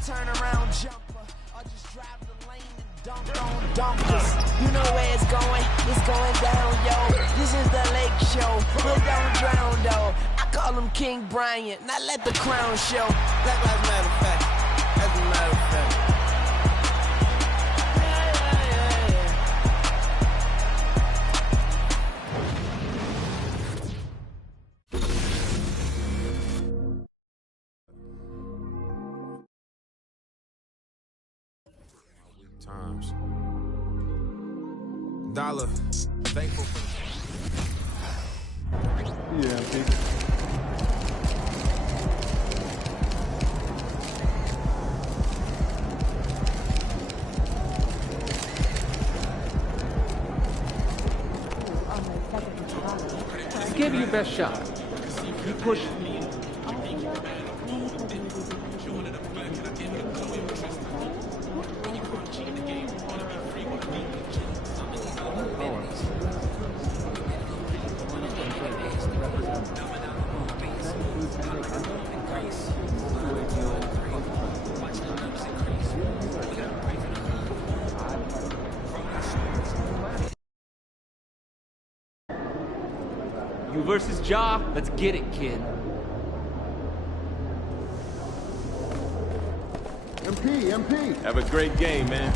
turnaround jumper, or just drive the lane and dunk on dunkers. You know where it's going down, yo. This is the Lake Show, but don't drown, though. I call him King Bryant, now let the crown show. Black Lives Matter fact, as a matter of fact. Times. Dollar, thankful for Yeah, big. Give it your best shot. You push. You versus Ja, let's get it, kid. MP. Have a great game, man.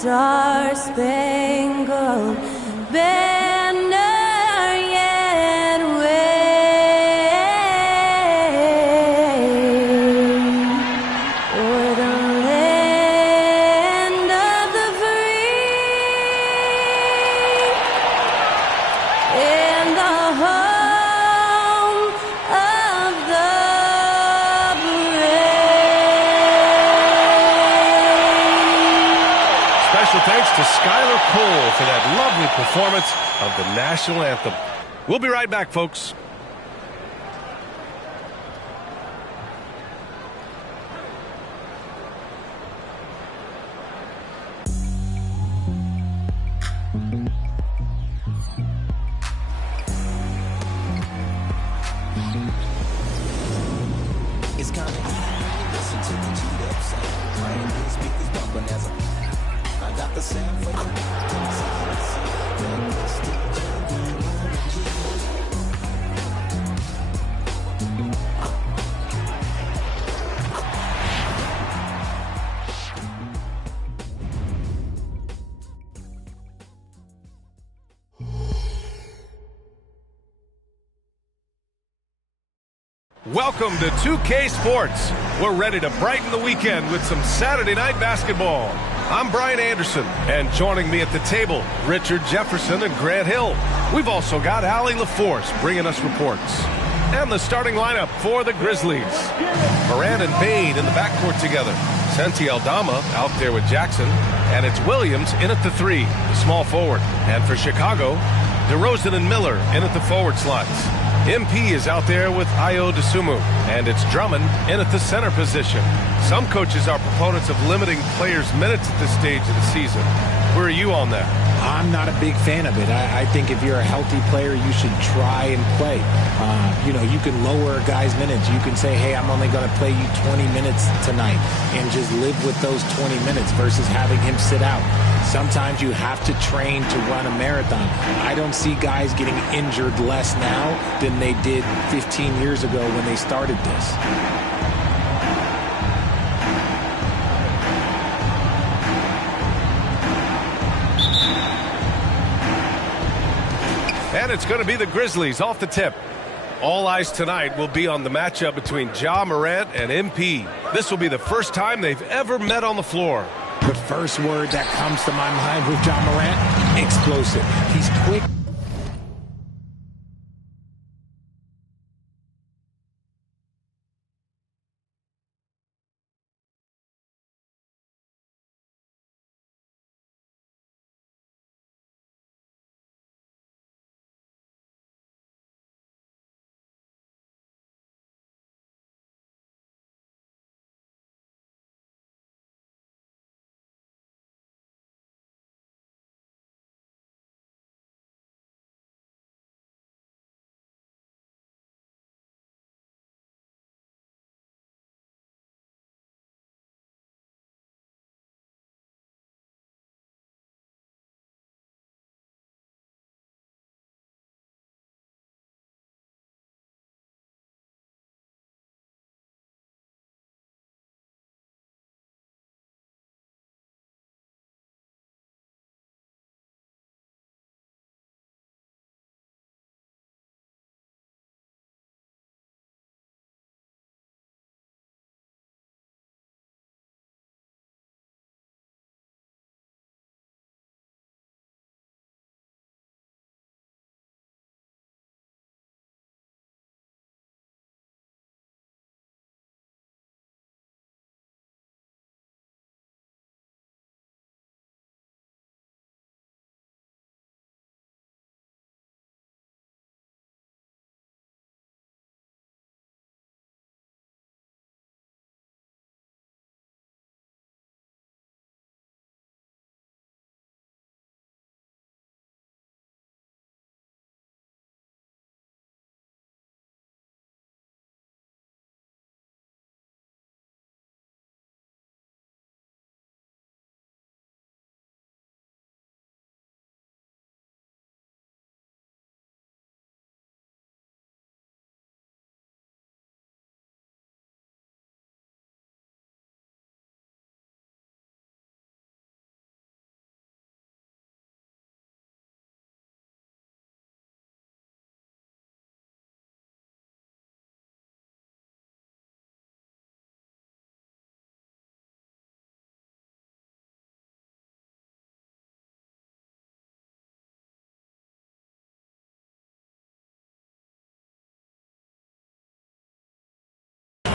Star-spangled banner yet wave o'er the land of the free and the home of the brave. Special thanks to Skylar Cole for that lovely performance of the national anthem. We'll be right back, folks. It's kind of listen to the G'd up sound. Playing these speakers bumping as I got the sound for Welcome to 2K Sports. We're ready to brighten the weekend with some Saturday night basketball. I'm Brian Anderson, and joining me at the table, Richard Jefferson and Grant Hill. We've also got Allie LaForce bringing us reports. And the starting lineup for the Grizzlies. Moran and Bade in the backcourt together. Santi Aldama out there with Jackson. And it's Williams in at the 3, the small forward. And for Chicago, DeRozan and Miller in at the forward slots. MP is out there with Ayo Dosunmu, and it's Drummond in at the center position. Some coaches are proponents of limiting players' minutes at this stage of the season. Where are you on that? I'm not a big fan of it. I think if you're a healthy player, you should try and play. You can lower a guy's minutes. You can say, hey, I'm only going to play you 20 minutes tonight and just live with those 20 minutes versus having him sit out. Sometimes you have to train to run a marathon. I don't see guys getting injured less now than they did 15 years ago when they started this. And it's going to be the Grizzlies off the tip. All eyes tonight will be on the matchup between Ja Morant and MP. This will be the first time they've ever met on the floor. The first word that comes to my mind with Ja Morant, explosive. He's quick.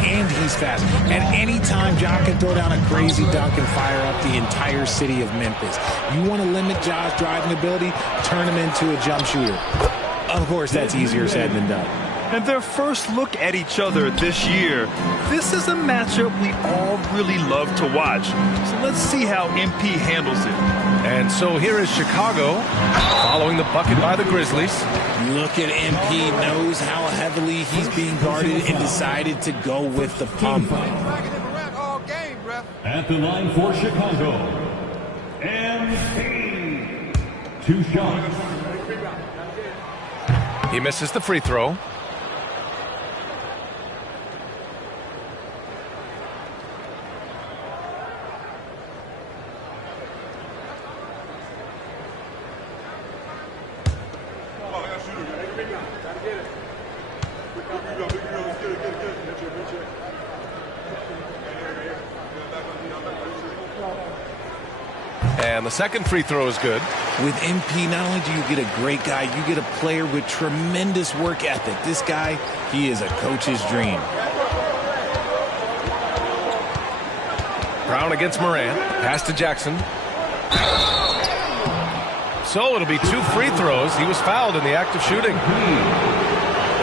And he's fast. And anytime Ja can throw down a crazy dunk and fire up the entire city of Memphis. You want to limit Ja's driving ability, turn him into a jump shooter. Of course, that's easier said than done. And their first look at each other this year, this is a matchup we all really love to watch. So let's see how MP handles it. And so here is Chicago following the bucket by the Grizzlies. Look at MP, knows how heavily he's being guarded and decided to go with the pump. At the line for Chicago, MP. 2 shots. He misses the free throw. And the second free throw is good. With MP, not only do you get a great guy, you get a player with tremendous work ethic. This guy, he is a coach's dream. Brown against Morant. Pass to Jackson. So it'll be 2 free throws. He was fouled in the act of shooting.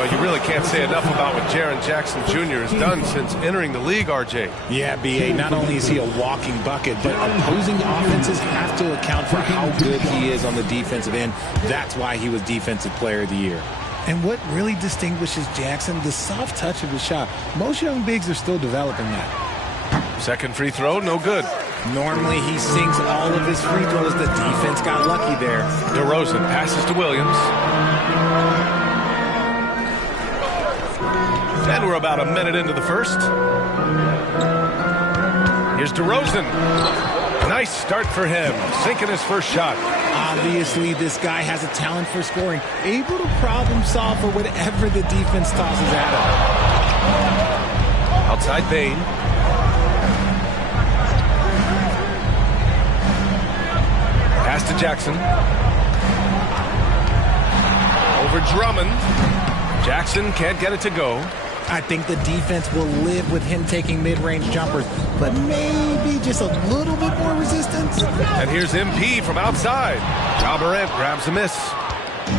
Well, you really can't say enough about what Jaren Jackson Jr. has done since entering the league, RJ. Yeah, B.A., not only is he a walking bucket, but opposing offenses have to account for how good he is on the defensive end. That's why he was Defensive Player of the Year. And what really distinguishes Jackson, the soft touch of his shot. Most young bigs are still developing that. Second free throw, no good. Normally he sinks all of his free throws. The defense got lucky there. DeRozan passes to Williams. And we're about a minute into the first. Here's DeRozan. Nice start for him, sinking his first shot. Obviously, this guy has a talent for scoring, able to problem solve for whatever the defense tosses at him. Outside Bane. Pass to Jackson. Over Drummond. Jackson can't get it to go. I think the defense will live with him taking mid-range jumpers, but maybe just a little bit more resistance. And here's MP from outside. Ja Morant grabs a miss.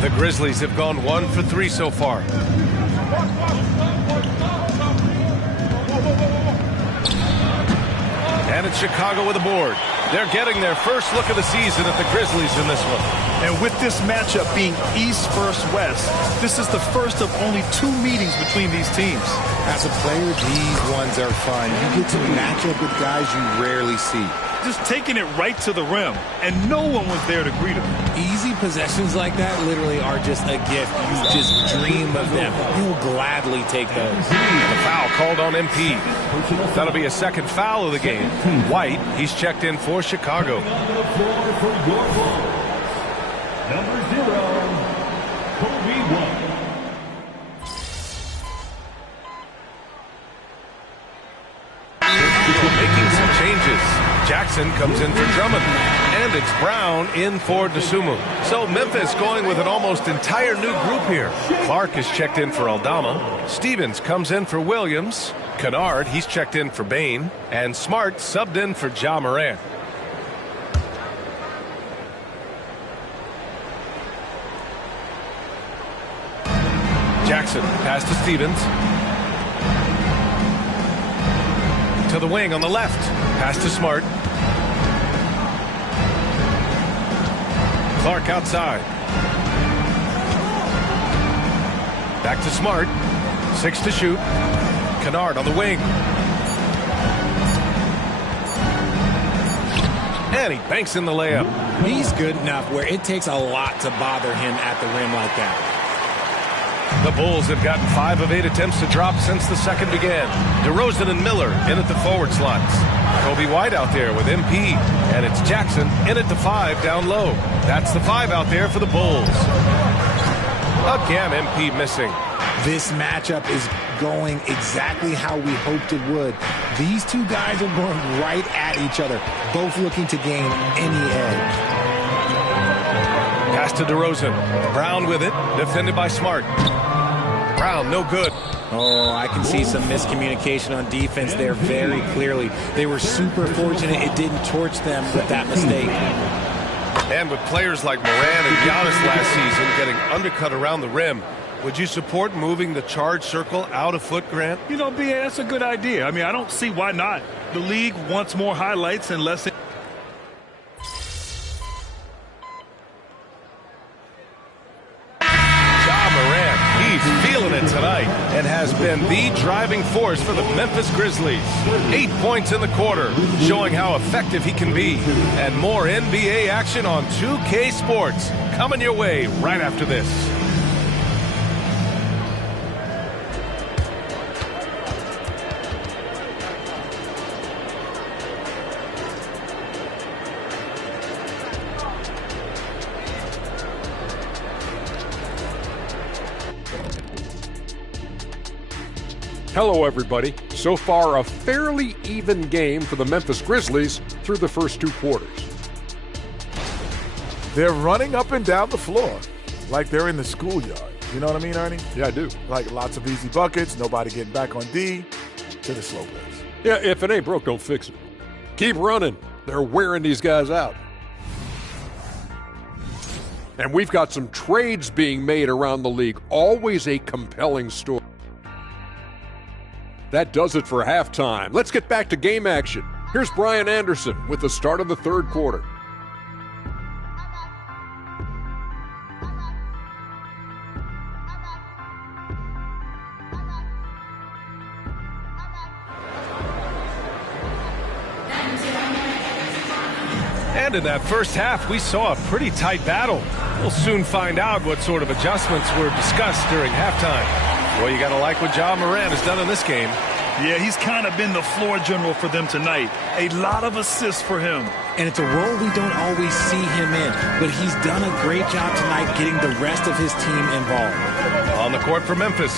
The Grizzlies have gone 1 for 3 so far. And it's Chicago with a board. They're getting their first look of the season at the Grizzlies in this one. And with this matchup being East versus West, this is the first of only 2 meetings between these teams. As a player, these ones are fun. You get to match up with guys you rarely see. Just taking it right to the rim, and no one was there to greet him. Easy possessions like that literally are just a gift. You just dream of them. You'll gladly take those. And a foul called on MP. That'll be a second foul of the game. White, he's checked in for Chicago. Number 0, Kobe White. Making some changes. Jackson comes in for Drummond. And it's Brown in for Dosunmu. So Memphis going with an almost entire new group here. Clark is checked in for Aldama. Stevens comes in for Williams. Kennard, he's checked in for Bane. And Smart subbed in for Ja Morant. Jackson, pass to Stevens. To the wing on the left. Pass to Smart. Clark outside. Back to Smart. 6 to shoot. Kennard on the wing. And he banks in the layup. He's good enough where it takes a lot to bother him at the rim like that. The Bulls have gotten 5 of 8 attempts to drop since the second began. DeRozan and Miller in at the forward slots. Kobe White out there with MP. And it's Jackson in at the 5 down low. That's the 5 out there for the Bulls. Again, MP missing. This matchup is going exactly how we hoped it would. These two guys are going right at each other, both looking to gain any edge. Pass to DeRozan. Brown with it, defended by Smart. Brown, no good. Oh, I can see some miscommunication on defense there very clearly. They were super fortunate it didn't torch them with that mistake. And with players like Moran and Giannis last season getting undercut around the rim, would you support moving the charge circle out a foot, Grant? You know, B.A., that's a good idea. I mean, I don't see why not. The league wants more highlights and less... tonight and has been the driving force for the Memphis Grizzlies. 8 points in the quarter, showing how effective he can be. And more NBA action on 2K Sports coming your way right after this. Hello, everybody. So far, a fairly even game for the Memphis Grizzlies through the first 2 quarters. They're running up and down the floor like they're in the schoolyard. You know what I mean, Ernie? Yeah, I do. Like lots of easy buckets, nobody getting back on D, to the slow plays. Yeah, if it ain't broke, don't fix it. Keep running. They're wearing these guys out. And we've got some trades being made around the league. Always a compelling story. That does it for halftime. Let's get back to game action. Here's Brian Anderson with the start of the third quarter. And in that first half, we saw a pretty tight battle. We'll soon find out what sort of adjustments were discussed during halftime. Well, you got to like what Ja Morant has done in this game. Yeah, he's kind of been the floor general for them tonight. A lot of assists for him. And it's a role we don't always see him in, but he's done a great job tonight getting the rest of his team involved. On the court for Memphis,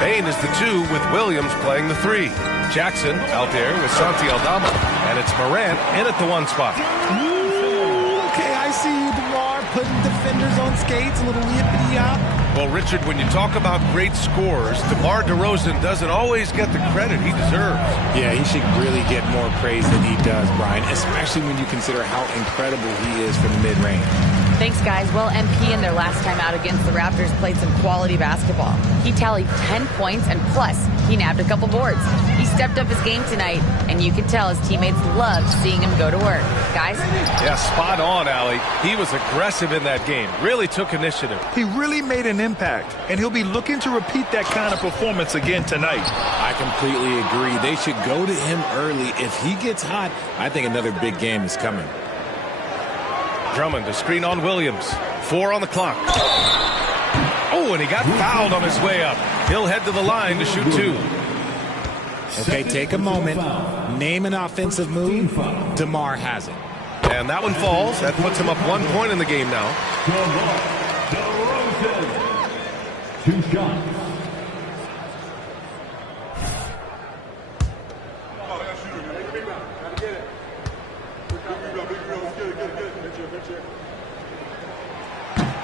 Bane is the 2 with Williams playing the 3. Jackson out there with Santi Aldama, and it's Morant in at the 1 spot. Ooh, okay, I see you, DeMar, putting defenders on skates, a little yippity-yop. Well, Richard, when you talk about great scorers, DeMar DeRozan doesn't always get the credit he deserves. Yeah, he should really get more praise than he does, Brian, especially when you consider how incredible he is from the mid-range. Thanks, guys. Well, MP in their last time out against the Raptors played some quality basketball. He tallied 10 points, and plus, he nabbed a couple boards. He stepped up his game tonight, and you can tell his teammates loved seeing him go to work. Guys? Yeah, spot on, Allie. He was aggressive in that game. Really took initiative. He really made an impact, and he'll be looking to repeat that kind of performance again tonight. I completely agree. They should go to him early. If he gets hot, I think another big game is coming. Drummond, a screen on Williams. 4 on the clock. Oh, and he got fouled on his way up. He'll head to the line to shoot 2. Okay, take a moment. Name an offensive move. DeMar has it. And that one falls. That puts him up 1 point in the game now. DeRozan. 2 shots.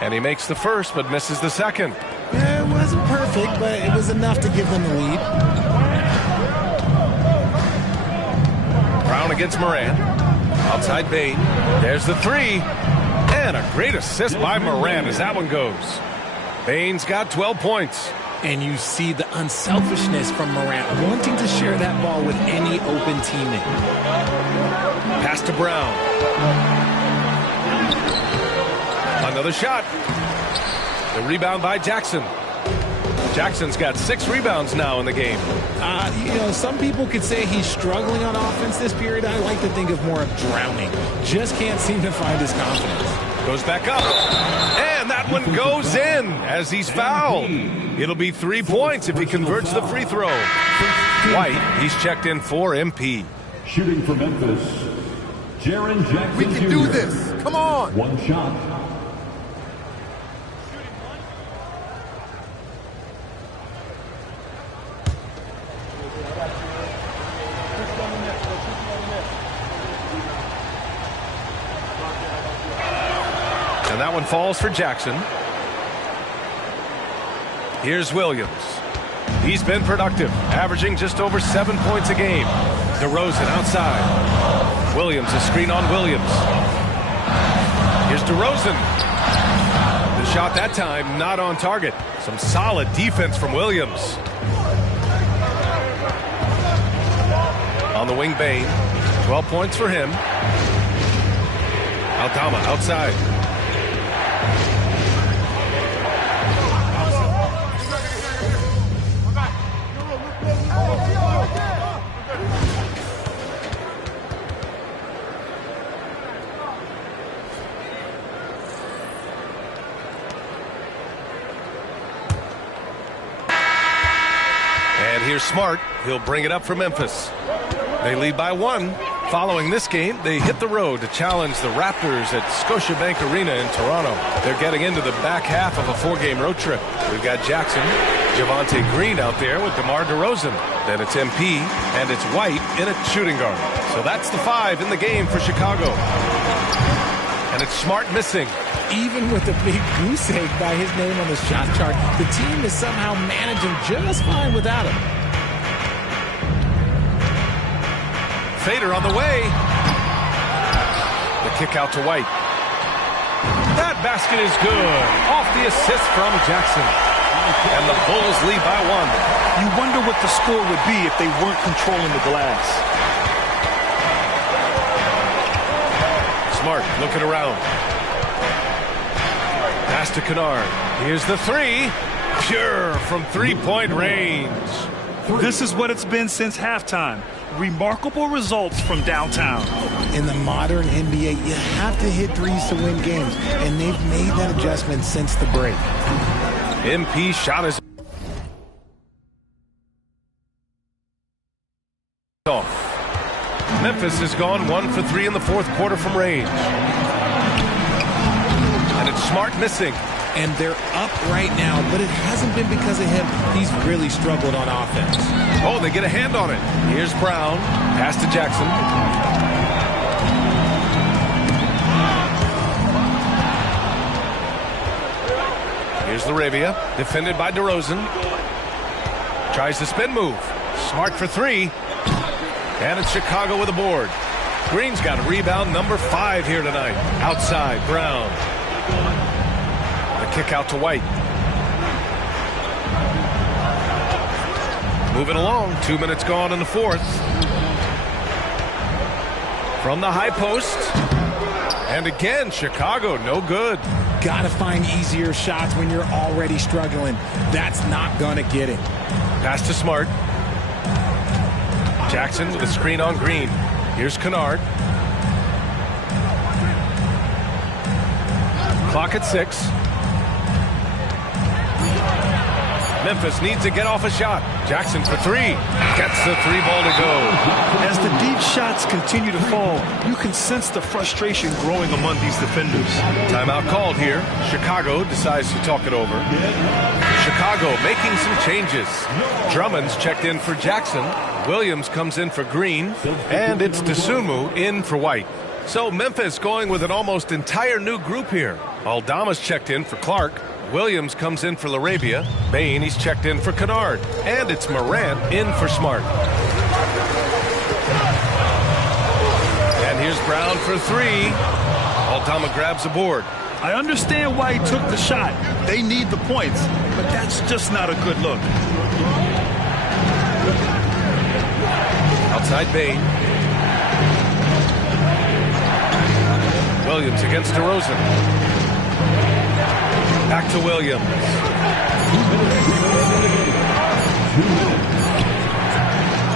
And he makes the first, but misses the second. Yeah, it wasn't perfect, but it was enough to give them the lead. Brown against Morant. Outside Bane. There's the 3. And a great assist by Morant as that one goes. Bane's got 12 points. And you see the unselfishness from Morant, wanting to share that ball with any open teammate. Pass to Brown. Another shot. The rebound by Jackson. Jackson's got 6 rebounds now in the game. You know, some people could say he's struggling on offense this period. I like to think of more of drowning. Just can't seem to find his confidence. Goes back up. And that one goes in as he's fouled. It'll be 3 points if he converts the free throw. White, he's checked in for MP. Shooting for Memphis, Jaren Jackson We can do this. Come on. 1 shot. And that one falls for Jackson. Here's Williams. He's been productive, averaging just over 7 points a game. DeRozan outside. Williams, a screen on Williams. Here's DeRozan. The shot that time not on target. Some solid defense from Williams. On the wing, Bane. 12 points for him. Aldama outside. And here's Smart. He'll bring it up for Memphis. They lead by 1. Following this game, they hit the road to challenge the Raptors at Scotiabank Arena in Toronto. They're getting into the back half of a 4-game road trip. We've got Jackson, Javonte Green out there with DeMar DeRozan. Then it's MP, and it's White in at shooting guard. So that's the 5 in the game for Chicago. And it's Smart missing. Even with a big goose egg by his name on the shot chart, the team is somehow managing just fine without him. Fader on the way. The kick out to White. That basket is good. Off the assist from Jackson. And the Bulls lead by 1. You wonder what the score would be if they weren't controlling the glass. Smart looking around. Pass to Kennard. Here's the three. Pure from three-point range. This is what it's been since halftime. Remarkable results from downtown. In the modern NBA, you have to hit threes to win games, and they've made that adjustment since the break. MP shot is off. Memphis has gone 1 for 3 in the fourth quarter from range. And it's Smart missing. And they're up right now, but it hasn't been because of him. He's really struggled on offense. Oh, they get a hand on it. Here's Brown. Pass to Jackson. Here's LaRavia. Defended by DeRozan. Tries the spin move. Smart for 3. And it's Chicago with a board. Green's got a rebound number 5 here tonight. Outside, Brown. Kick out to White. Moving along. 2 minutes gone in the fourth. From the high post. And again, Chicago, no good. Got to find easier shots when you're already struggling. That's not going to get it. Pass to Smart. Jackson with a screen on Green. Here's Kennard. Clock at 6. Memphis needs to get off a shot. Jackson for 3. Gets the 3-ball to go. As the deep shots continue to fall, you can sense the frustration growing among these defenders. Timeout called here. Chicago decides to talk it over. Chicago making some changes. Drummond's checked in for Jackson. Williams comes in for Green. And it's Dosunmu in for White. So Memphis going with an almost entire new group here. Aldama's checked in for Clark. Williams comes in for LaRavia. Bain, he's checked in for Kennard. And it's Morant in for Smart. And here's Brown for 3. Aldama grabs the board. I understand why he took the shot. They need the points, but that's just not a good look. Outside Bain. Williams against DeRozan. Back to Williams.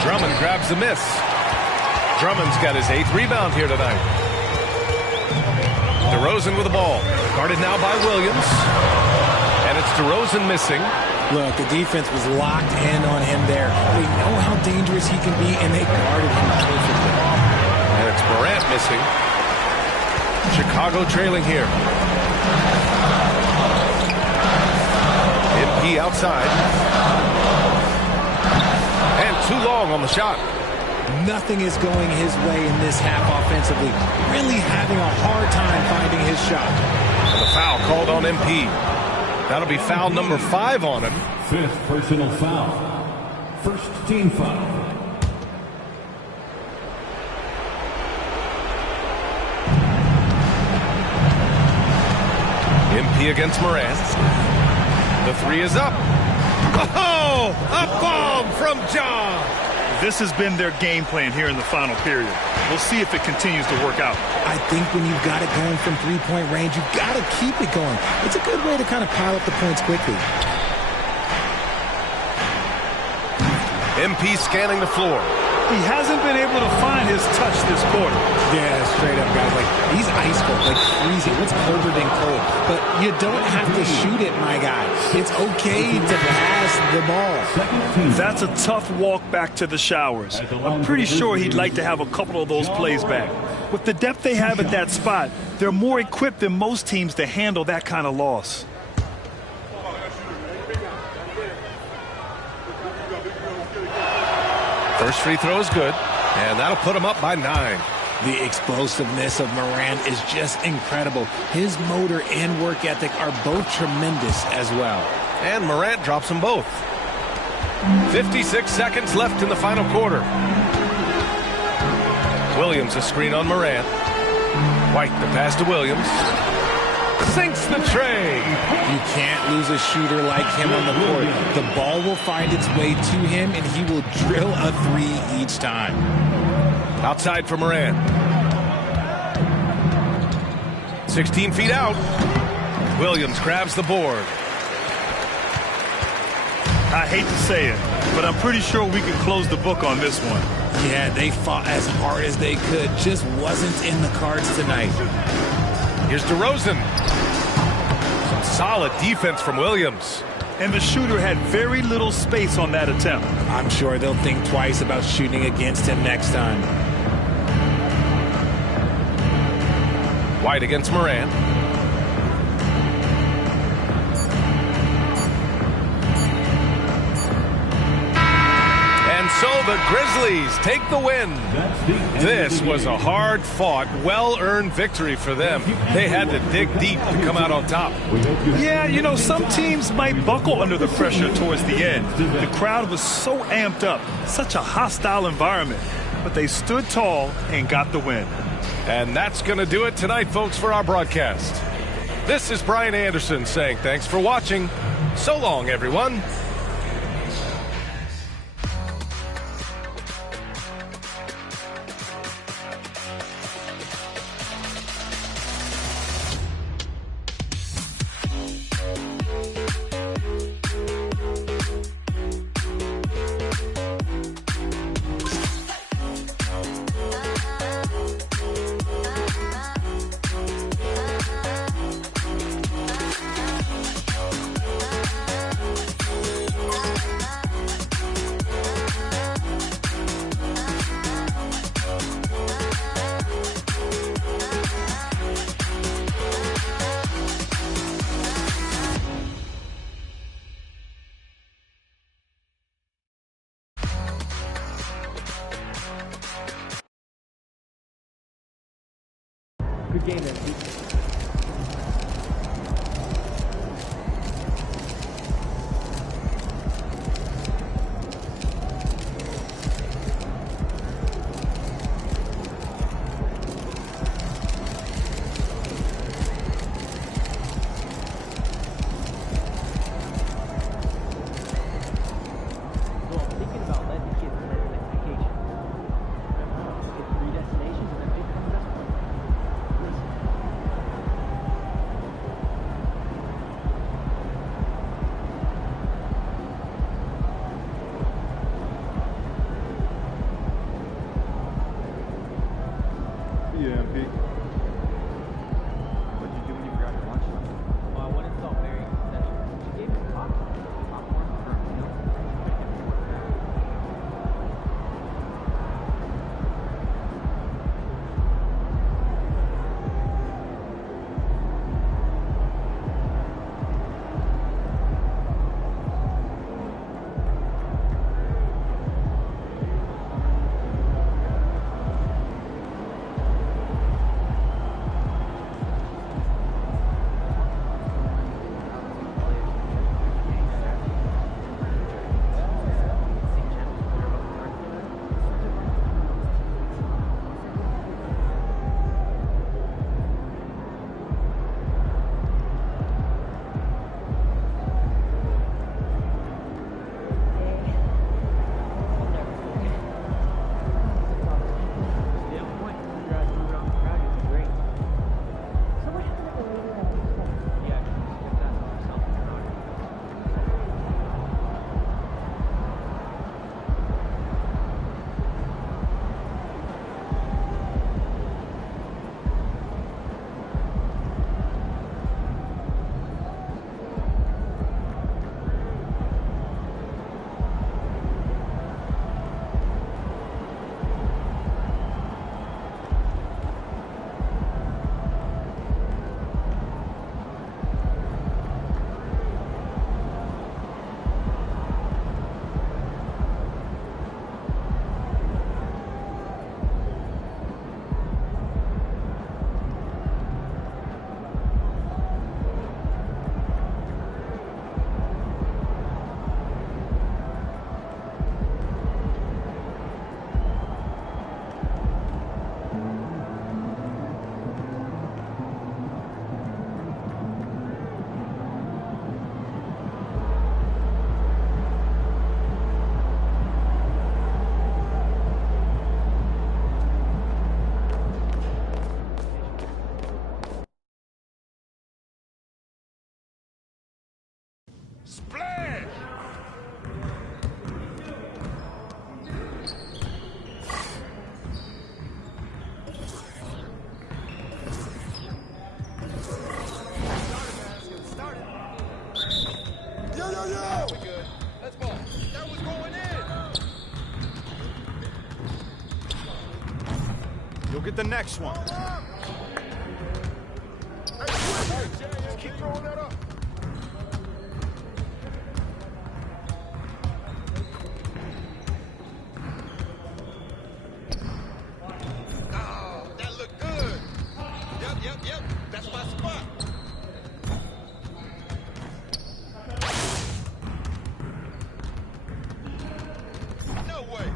Drummond grabs the miss. Drummond's got his 8th rebound here tonight. DeRozan with the ball. Guarded now by Williams. And it's DeRozan missing. Look, the defense was locked in on him there. They know how dangerous he can be, and they guarded him perfectly. And it's Morant missing. Chicago trailing here. MP outside. And too long on the shot. Nothing is going his way in this half offensively. Really having a hard time finding his shot. And the foul called on MP. That'll be foul number 5 on him. 5th personal foul. First team foul. MP against Morant. The 3 is up. Oh, a bomb from John. This has been their game plan here in the final period. We'll see if it continues to work out. I think when you've got it going from three-point range, you've got to keep it going. It's a good way to kind of pile up the points quickly. MP scanning the floor. He hasn't been able to find his touch this quarter. Yeah, straight up, guys. Like, he's ice cold, like freezing. What's colder than cold? But you don't have to shoot it, my guy. It's okay to pass the ball. That's a tough walk back to the showers. I'm pretty sure he'd like to have a couple of those plays back. With the depth they have at that spot, they're more equipped than most teams to handle that kind of loss. First free throw is good, and that'll put him up by 9. The explosiveness of Morant is just incredible. His motor and work ethic are both tremendous as well. And Morant drops them both. 56 seconds left in the final quarter. Williams a screen on Morant. White the pass to Williams. sinks the tray. You can't lose a shooter like him on the court. The ball will find its way to him, and he will drill a three each time. Outside for Moran. 16 feet out. Williams grabs the board. I hate to say it, but I'm pretty sure we can close the book on this one. Yeah, they fought as hard as they could. Just wasn't in the cards tonight. Here's DeRozan. Some solid defense from Williams. And the shooter had very little space on that attempt. I'm sure they'll think twice about shooting against him next time. White against Moran. And so the Grizzlies take the win. This was a hard-fought, well-earned victory for them. They had to dig deep to come out on top. Yeah, you know, some teams might buckle under the pressure towards the end. The crowd was so amped up, such a hostile environment. But they stood tall and got the win. And that's going to do it tonight, folks, for our broadcast. This is Brian Anderson saying thanks for watching. So long, everyone. Good game, MP. Splash! Yo, yo, yo! We good. Let's ball. That was going in. You'll get the next one. Just keep throwing that up. Oh, that looked good. Yep. That's my spot. No way.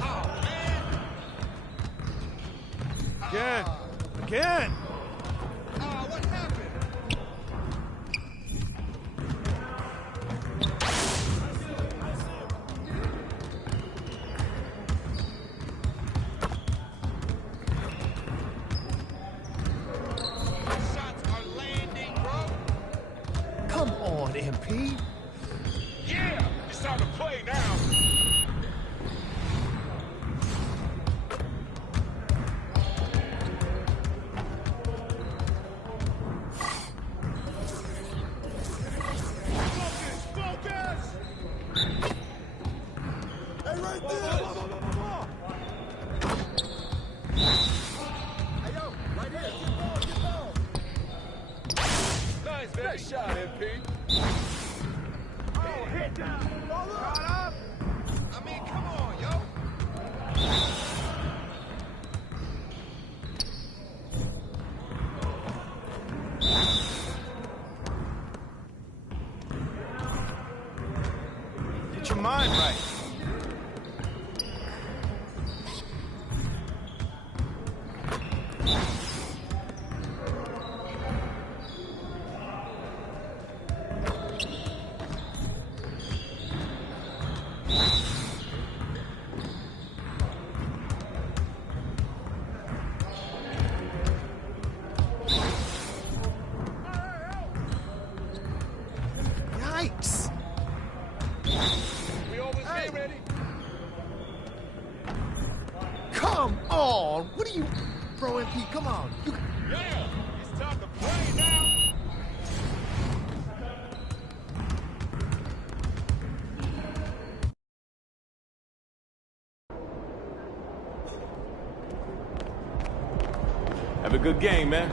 Oh, man. Again. Oh, what happened? Shots are landing, bro. Come on, MP. Yeah, it's time to play now. Focus! Hey, right there! Hey, yo, right here. Get ball. Nice, baby. Nice shot, MP. Oh, hit down. Caught up. I mean, come on, yo. Get your mind right. Yikes. We always get ready. Come on. What are you... Bro, MP, come on. You... Yeah, it's time to play now. Have a good game, man.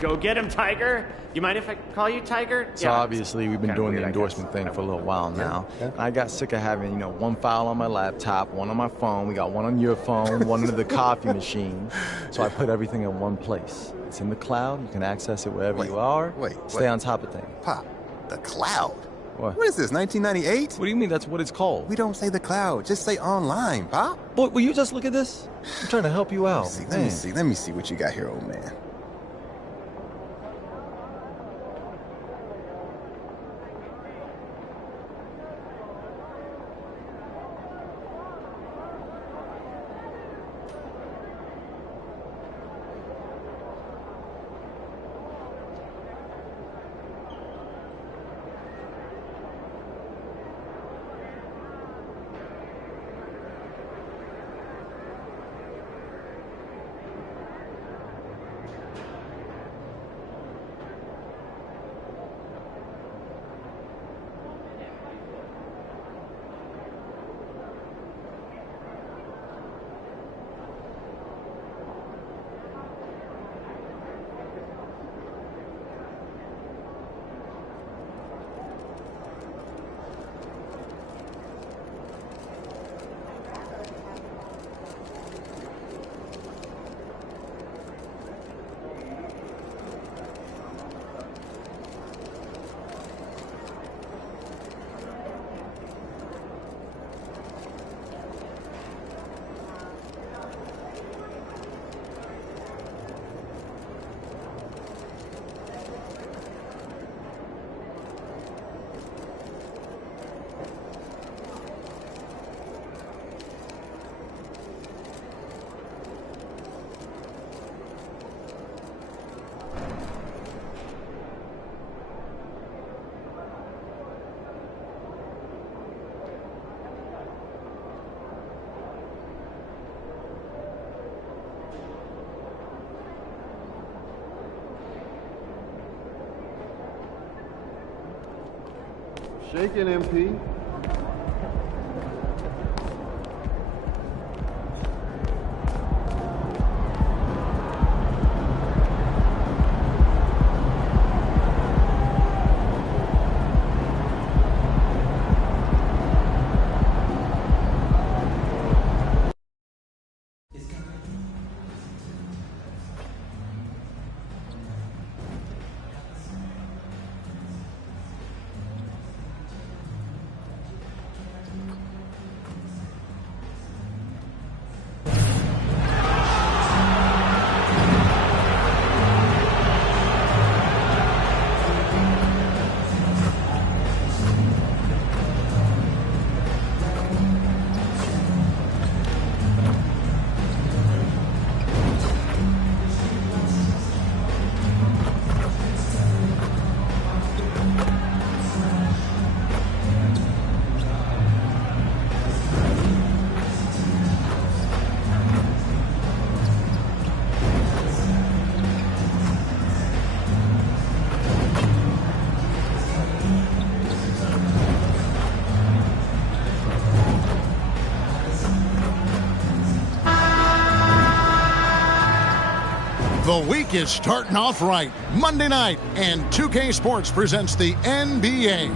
Go get him, Tiger. You mind if I call you Tiger? So obviously we've been doing the endorsement thing for a little while now. I got sick of having, one file on my laptop, one on my phone, we got one on your phone, one under the coffee machine. So I put everything in one place. It's in the cloud, you can access it wherever you are. Stay on top of things. Pop, the cloud? What is this, 1998? What do you mean that's what it's called? We don't say the cloud, just say online, Pop. Boy, will you just look at this? I'm trying to help you out. Let me see what you got here, old man. Shaking, MP. The week is starting off right. Monday night, and 2K Sports presents the NBA.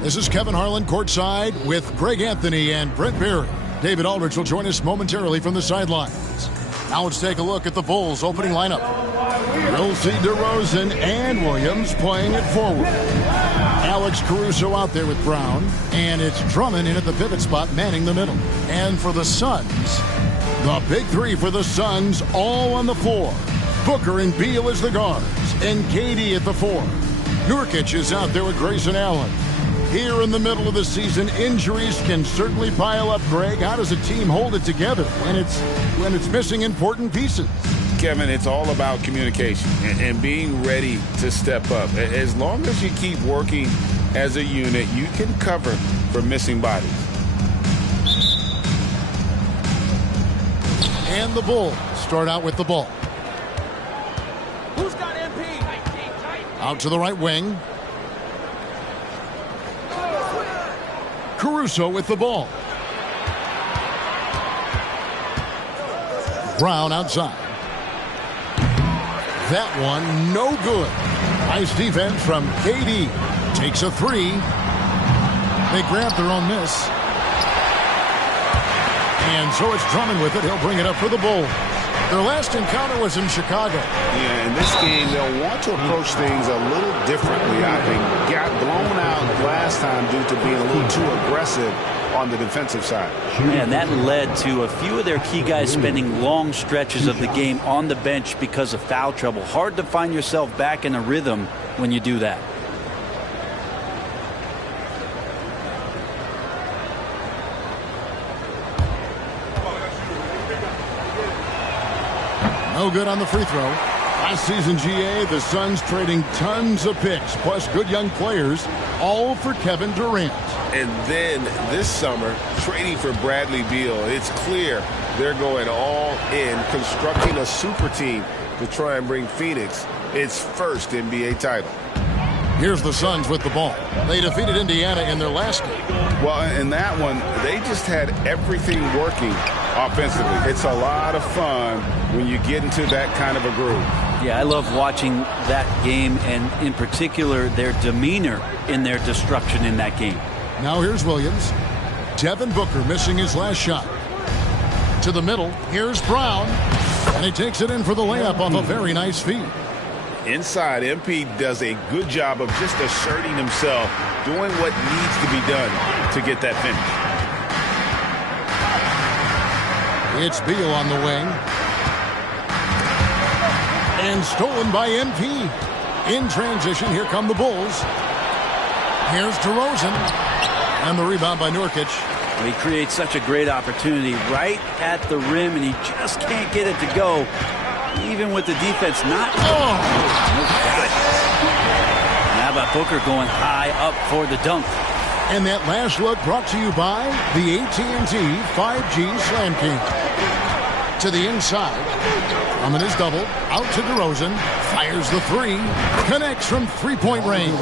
This is Kevin Harlan courtside with Greg Anthony and Brent Barry. David Aldridge will join us momentarily from the sidelines. Now let's take a look at the Bulls' opening lineup. We'll see DeRozan and Williams playing at forward. Alex Caruso out there with Brown, and it's Drummond in at the pivot spot, manning the middle. And for the Suns, the big three for the Suns all on the floor. Booker and Beal as the guards, and KD at the 4. Nurkic is out there with Grayson Allen. Here in the middle of the season, injuries can certainly pile up, Greg. How does a team hold it together when it's missing important pieces? Kevin, it's all about communication and being ready to step up. As long as you keep working as a unit, you can cover for missing bodies. And the Bulls start out with the ball. Who's got MP? Out to the right wing. Caruso with the ball. Brown outside. That one, no good. Nice defense from KD. Takes a 3. They grab their own miss. And so it's Drummond with it. He'll bring it up for the Bulls. Their last encounter was in Chicago. Yeah, in this game, they'll want to approach things a little differently, I think. Got blown out last time due to being a little too aggressive on the defensive side. Man, that led to a few of their key guys spending long stretches of the game on the bench because of foul trouble. Hard to find yourself back in a rhythm when you do that. No good on the free throw. Last season, GA, the Suns trading tons of picks, plus good young players, all for Kevin Durant. And then this summer, trading for Bradley Beal. It's clear they're going all in, constructing a super team to try and bring Phoenix its first NBA title. Here's the Suns with the ball. They defeated Indiana in their last game. Well, in that one, they just had everything working offensively. It's a lot of fun when you get into that kind of a groove. Yeah, I love watching that game, and in particular, their demeanor in their destruction in that game. Now here's Williams. Devin Booker missing his last shot. To the middle, here's Brown. And he takes it in for the layup off a very nice feed. Inside, MP does a good job of just asserting himself, doing what needs to be done to get that finish. It's Beal on the wing. And stolen by MP. In transition, here come the Bulls. Here's DeRozan. And the rebound by Nurkic. He creates such a great opportunity right at the rim, and he just can't get it to go. Even with the defense not. Oh! Got it. How about Booker going high up for the dunk? And that last look brought to you by the AT&T 5G Slam King. To the inside. Drummond is double. Out to DeRozan. Fires the 3. Connects from three-point range.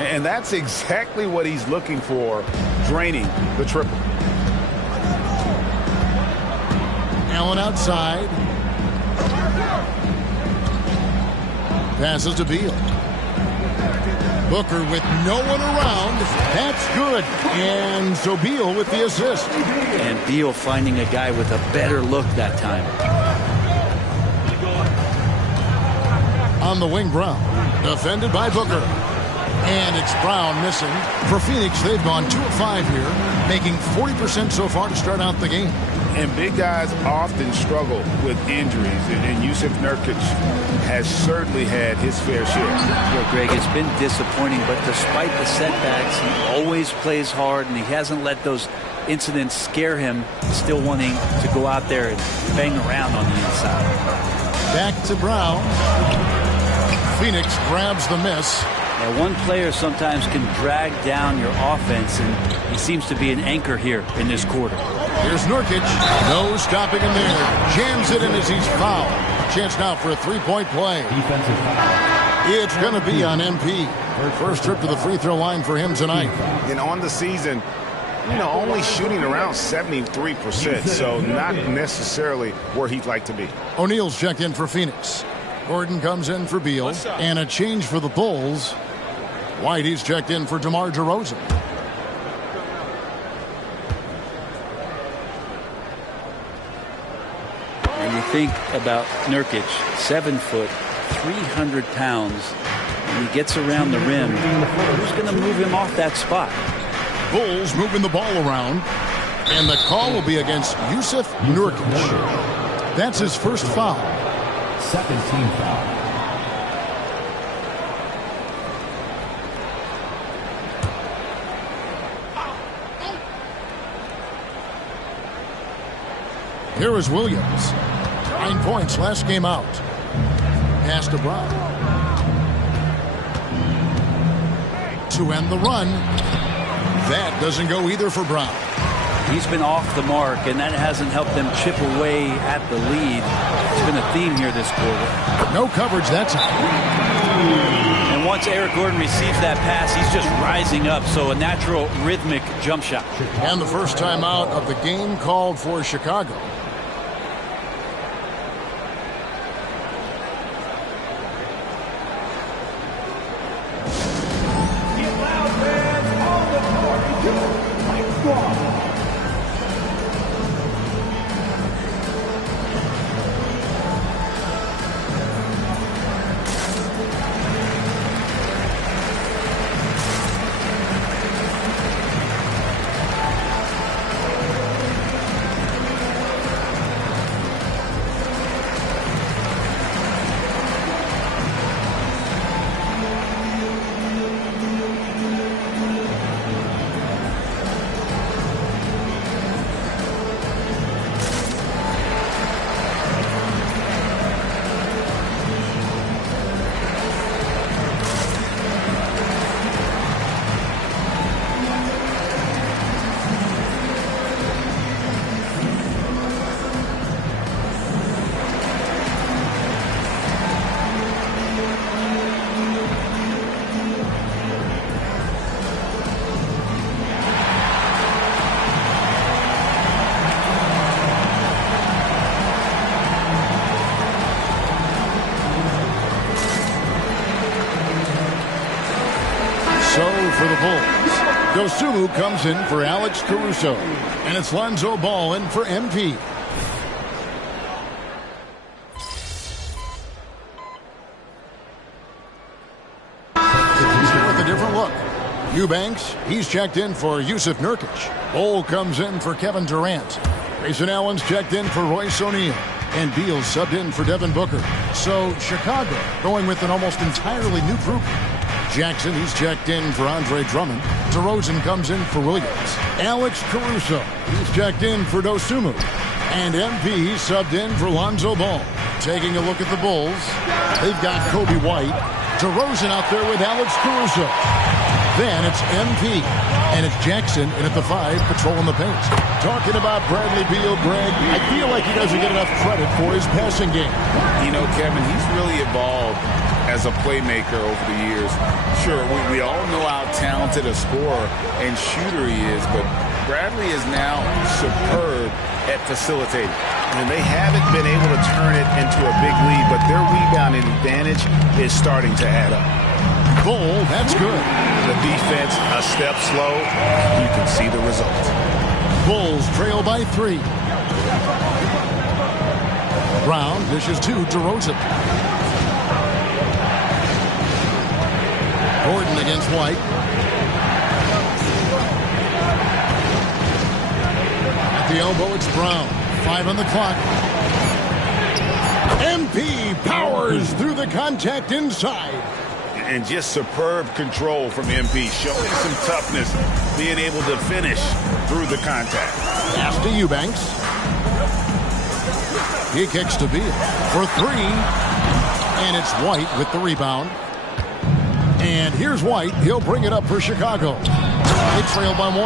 And that's exactly what he's looking for, draining the triple. Allen outside. Passes to Beal. Booker with no one around. That's good. And so Beal with the assist. And Beal finding a guy with a better look that time. On the wing, Brown. Defended by Booker. And it's Brown missing. For Phoenix, they've gone 2 of 5 here, making 40% so far to start out the game. And big guys often struggle with injuries, and Jusuf Nurkic has certainly had his fair share. Yeah, Greg, it's been disappointing, but despite the setbacks, he always plays hard, and he hasn't let those incidents scare him, still wanting to go out there and bang around on the inside. Back to Brown. Phoenix grabs the miss. Now, one player sometimes can drag down your offense, and he seems to be an anchor here in this quarter. Here's Nurkic. No stopping him there. Jams it in as he's fouled. Chance now for a three-point play. It's going to be on MP. First trip to the free throw line for him tonight. And on the season, only shooting around 73%, so not necessarily where he'd like to be. O'Neal's checked in for Phoenix. Gordon comes in for Beal. And a change for the Bulls. Whitey's checked in for DeMar DeRozan. And you think about Nurkic, 7 foot, 300 pounds, and he gets around the rim. Who's going to move him off that spot? Bulls moving the ball around. And the call will be against Jusuf Nurkic. That's his first foul. Second team foul. Here is Williams. 9 points last game out. Pass to Brown. To end the run. That doesn't go either for Brown. He's been off the mark, and that hasn't helped them chip away at the lead. It's been a theme here this quarter. No coverage that time. And once Eric Gordon receives that pass, he's just rising up, so a natural rhythmic jump shot. And the first time out of the game called for Chicago. For the Bulls. Dosunmu comes in for Alex Caruso. And it's Lonzo Ball in for MP. With a different look. Eubanks, he's checked in for Jusuf Nurkic. Bol comes in for Kevin Durant. Grayson Allen's checked in for Royce O'Neal. And Beal subbed in for Devin Booker. So Chicago going with an almost entirely new group. Jackson, he's checked in for Andre Drummond. DeRozan comes in for Williams. Alex Caruso, he's checked in for Dosunmu. And MP, he's subbed in for Lonzo Ball. Taking a look at the Bulls, they've got Kobe White. DeRozan out there with Alex Caruso. Then it's MP. And it's Jackson in at the 5, patrolling the paint. Talking about Bradley Beal, Greg, I feel like he doesn't get enough credit for his passing game. Kevin, he's really evolved as a playmaker over the years. Sure, we all know how talented a scorer and shooter he is, but Bradley is now superb at facilitating. And they haven't been able to turn it into a big lead, but their rebounding advantage is starting to add up. Bull, that's good. The defense a step slow. You can see the result. Bulls trail by 3. Brown dishes to DeRozan. Gordon against White. At the elbow, it's Brown. 5 on the clock. MP powers through the contact inside. And just superb control from MP, showing some toughness, being able to finish through the contact. Pass to Eubanks. He kicks to Beal for 3. And it's White with the rebound. And here's White. He'll bring it up for Chicago. They trail by 1.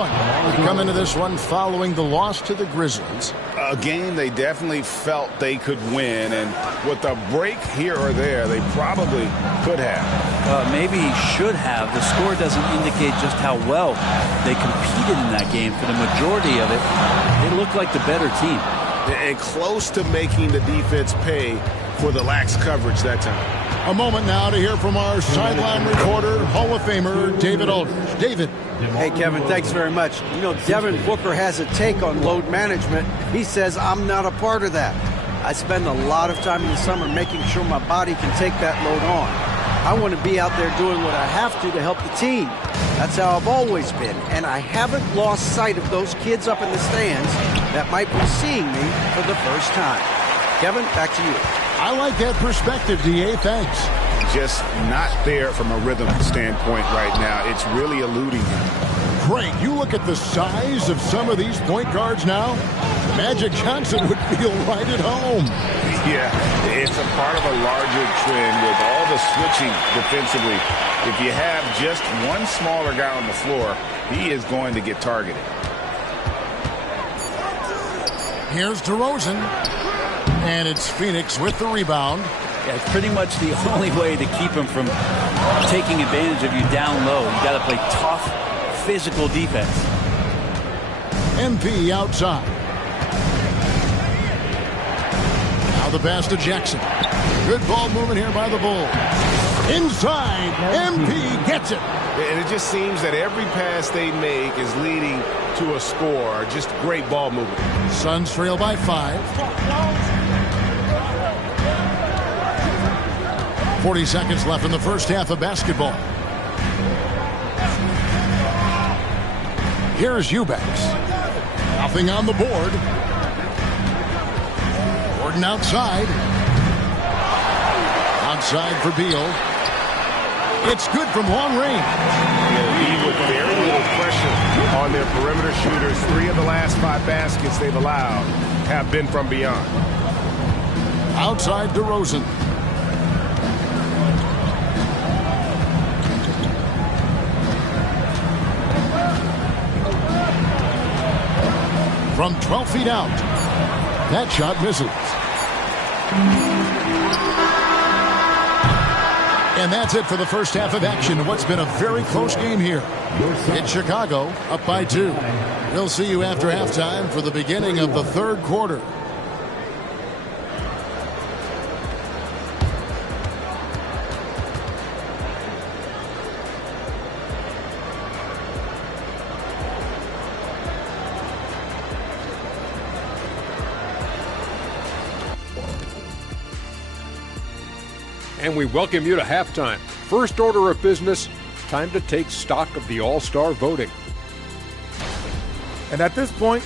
They come into this one following the loss to the Grizzlies. A game they definitely felt they could win, and with a break here or there, they probably could have. Maybe should have. The score doesn't indicate just how well they competed in that game. For the majority of it, they looked like the better team. And close to making the defense pay for the lax coverage that time. A moment now to hear from our sideline reporter, Hall of Famer David Aldridge. David. Hey, Kevin, thanks very much. You know, Devin Booker has a take on load management. He says, I'm not a part of that. I spend a lot of time in the summer making sure my body can take that load on. I want to be out there doing what I have to help the team. That's how I've always been, and I haven't lost sight of those kids up in the stands that might be seeing me for the first time. Kevin, back to you. I like that perspective, D.A. Thanks. Just not there from a rhythm standpoint right now. It's really eluding him. Greg, you look at the size of some of these point guards now. Magic Johnson would feel right at home. Yeah, it's a part of a larger trend with all the switching defensively. If you have just one smaller guy on the floor, he is going to get targeted. Here's DeRozan. And it's Phoenix with the rebound. Yeah, it's pretty much the only way to keep him from taking advantage of you down low. You got to play tough, physical defense. MP outside. Now the pass to Jackson. Good ball movement here by the Bulls. Inside, MP gets it. And it just seems that every pass they make is leading to a score. Just great ball movement. Suns trail by 5. 40 seconds left in the first half of basketball. Here's Eubanks. Nothing on the board. Gordon outside. Outside for Beal. It's good from long range. Lead with very little pressure on their perimeter shooters. 3 of the last 5 baskets they've allowed have been from beyond. Outside DeRozan. From 12 feet out. That shot misses. And that's it for the first half of action. What's been a very close game here. It's Chicago up by 2. We'll see you after halftime for the beginning of the third quarter. And we welcome you to halftime. First order of business, time to take stock of the All-Star voting. And at this point,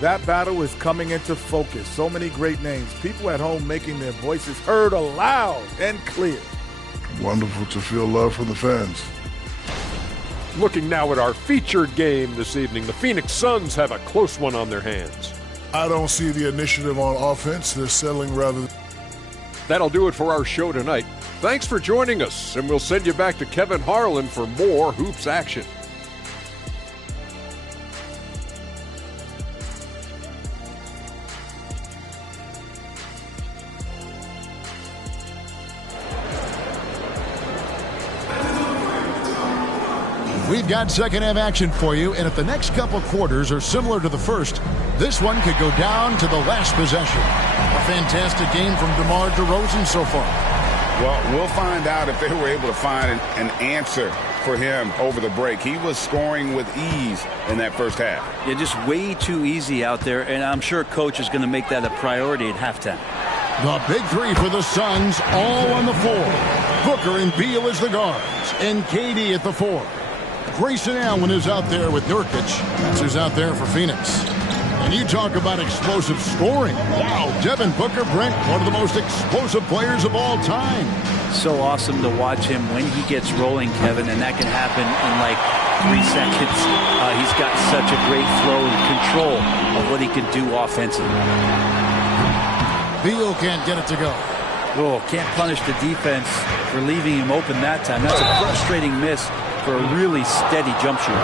that battle is coming into focus. So many great names. People at home making their voices heard loud and clear. Wonderful to feel love from the fans. Looking now at our featured game this evening, the Phoenix Suns have a close one on their hands. I don't see the initiative on offense. They're settling rather. That'll do it for our show tonight. Thanks for joining us, and we'll send you back to Kevin Harlan for more Hoops action. We've got second half action for you, and if the next couple quarters are similar to the first, this one could go down to the last possession. A fantastic game from DeMar DeRozan so far. Well, we'll find out if they were able to find an answer for him over the break. He was scoring with ease in that first half. Yeah, just way too easy out there, and I'm sure Coach is going to make that a priority at halftime. The big three for the Suns, all on the floor. Booker and Beal as the guards, and KD at the 4. Grayson Allen is out there with Nurkic. That's who's out there for Phoenix. And you talk about explosive scoring. Wow, Devin Booker, Brent, one of the most explosive players of all time. So awesome to watch him when he gets rolling, Kevin, and that can happen in like 3 seconds. He's got such a great flow and control of what he can do offensively. Beal can't get it to go. Oh, can't punish the defense for leaving him open that time. That's a frustrating miss for a really steady jump shooter.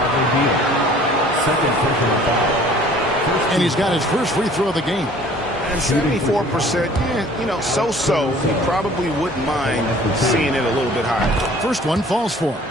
And he's got his first free throw of the game. And 74%, so-so. He probably wouldn't mind seeing it a little bit higher. First one falls for him.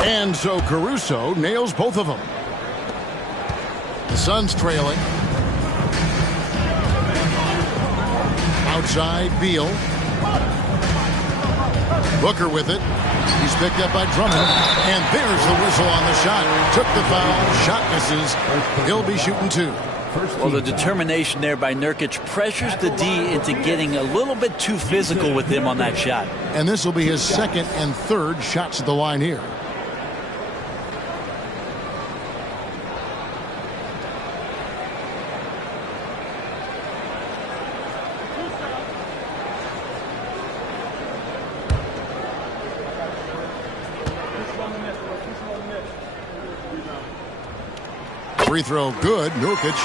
And so Caruso nails both of them. The Suns trailing. Outside, Beal. Booker with it. He's picked up by Drummond. And there's the whistle on the shot. Took the foul. Shot misses. He'll be shooting 2. Well, the determination there by Nurkic pressures the D into getting a little bit too physical with him on that shot. And this will be his second and third shots at the line here. Free throw good. Nurkic.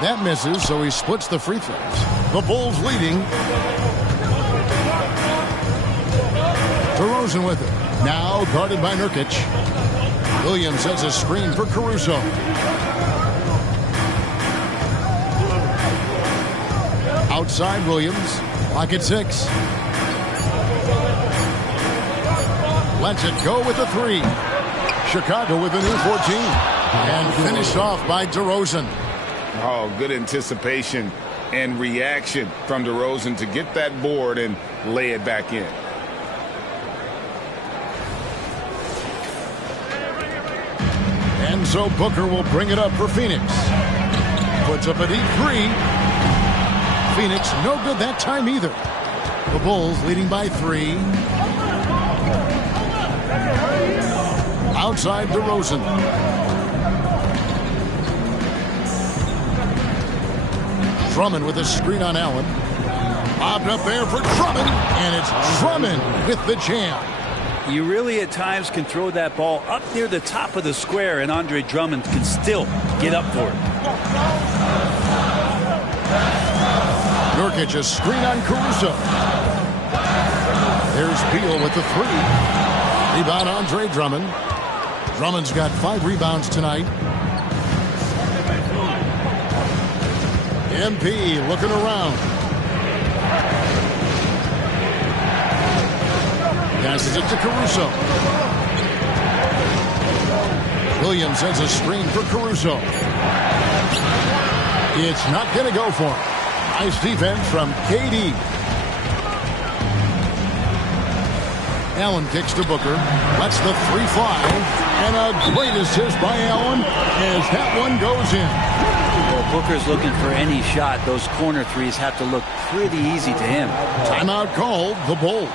That misses, so he splits the free throws. The Bulls leading. DeRozan with it. Now guarded by Nurkic. Williams sets a screen for Caruso. Outside Williams. Clock at 6. Lets it go with the 3. Chicago with a new 14. And finished off by DeRozan. Oh, good anticipation and reaction from DeRozan to get that board and lay it back in. And so Booker will bring it up for Phoenix. Puts up a deep 3. Phoenix no good that time either. The Bulls leading by 3. Outside DeRozan. Drummond with a screen on Allen. Bobbed up there for Drummond. And it's Drummond with the jam. You really at times can throw that ball up near the top of the square and Andre Drummond can still get up for it. Nurkic a screen on Caruso. There's Beal with the 3. Rebound Andre Drummond. Drummond's got 5 rebounds tonight. MP looking around. Passes it to Caruso. Williams sends a screen for Caruso. It's not going to go for him. Nice defense from KD. Allen kicks to Booker. Lets the 3 fly. And a great assist by Allen as that one goes in. Well, Booker's looking for any shot. Those corner threes have to look pretty easy to him. Timeout called, the Bulls.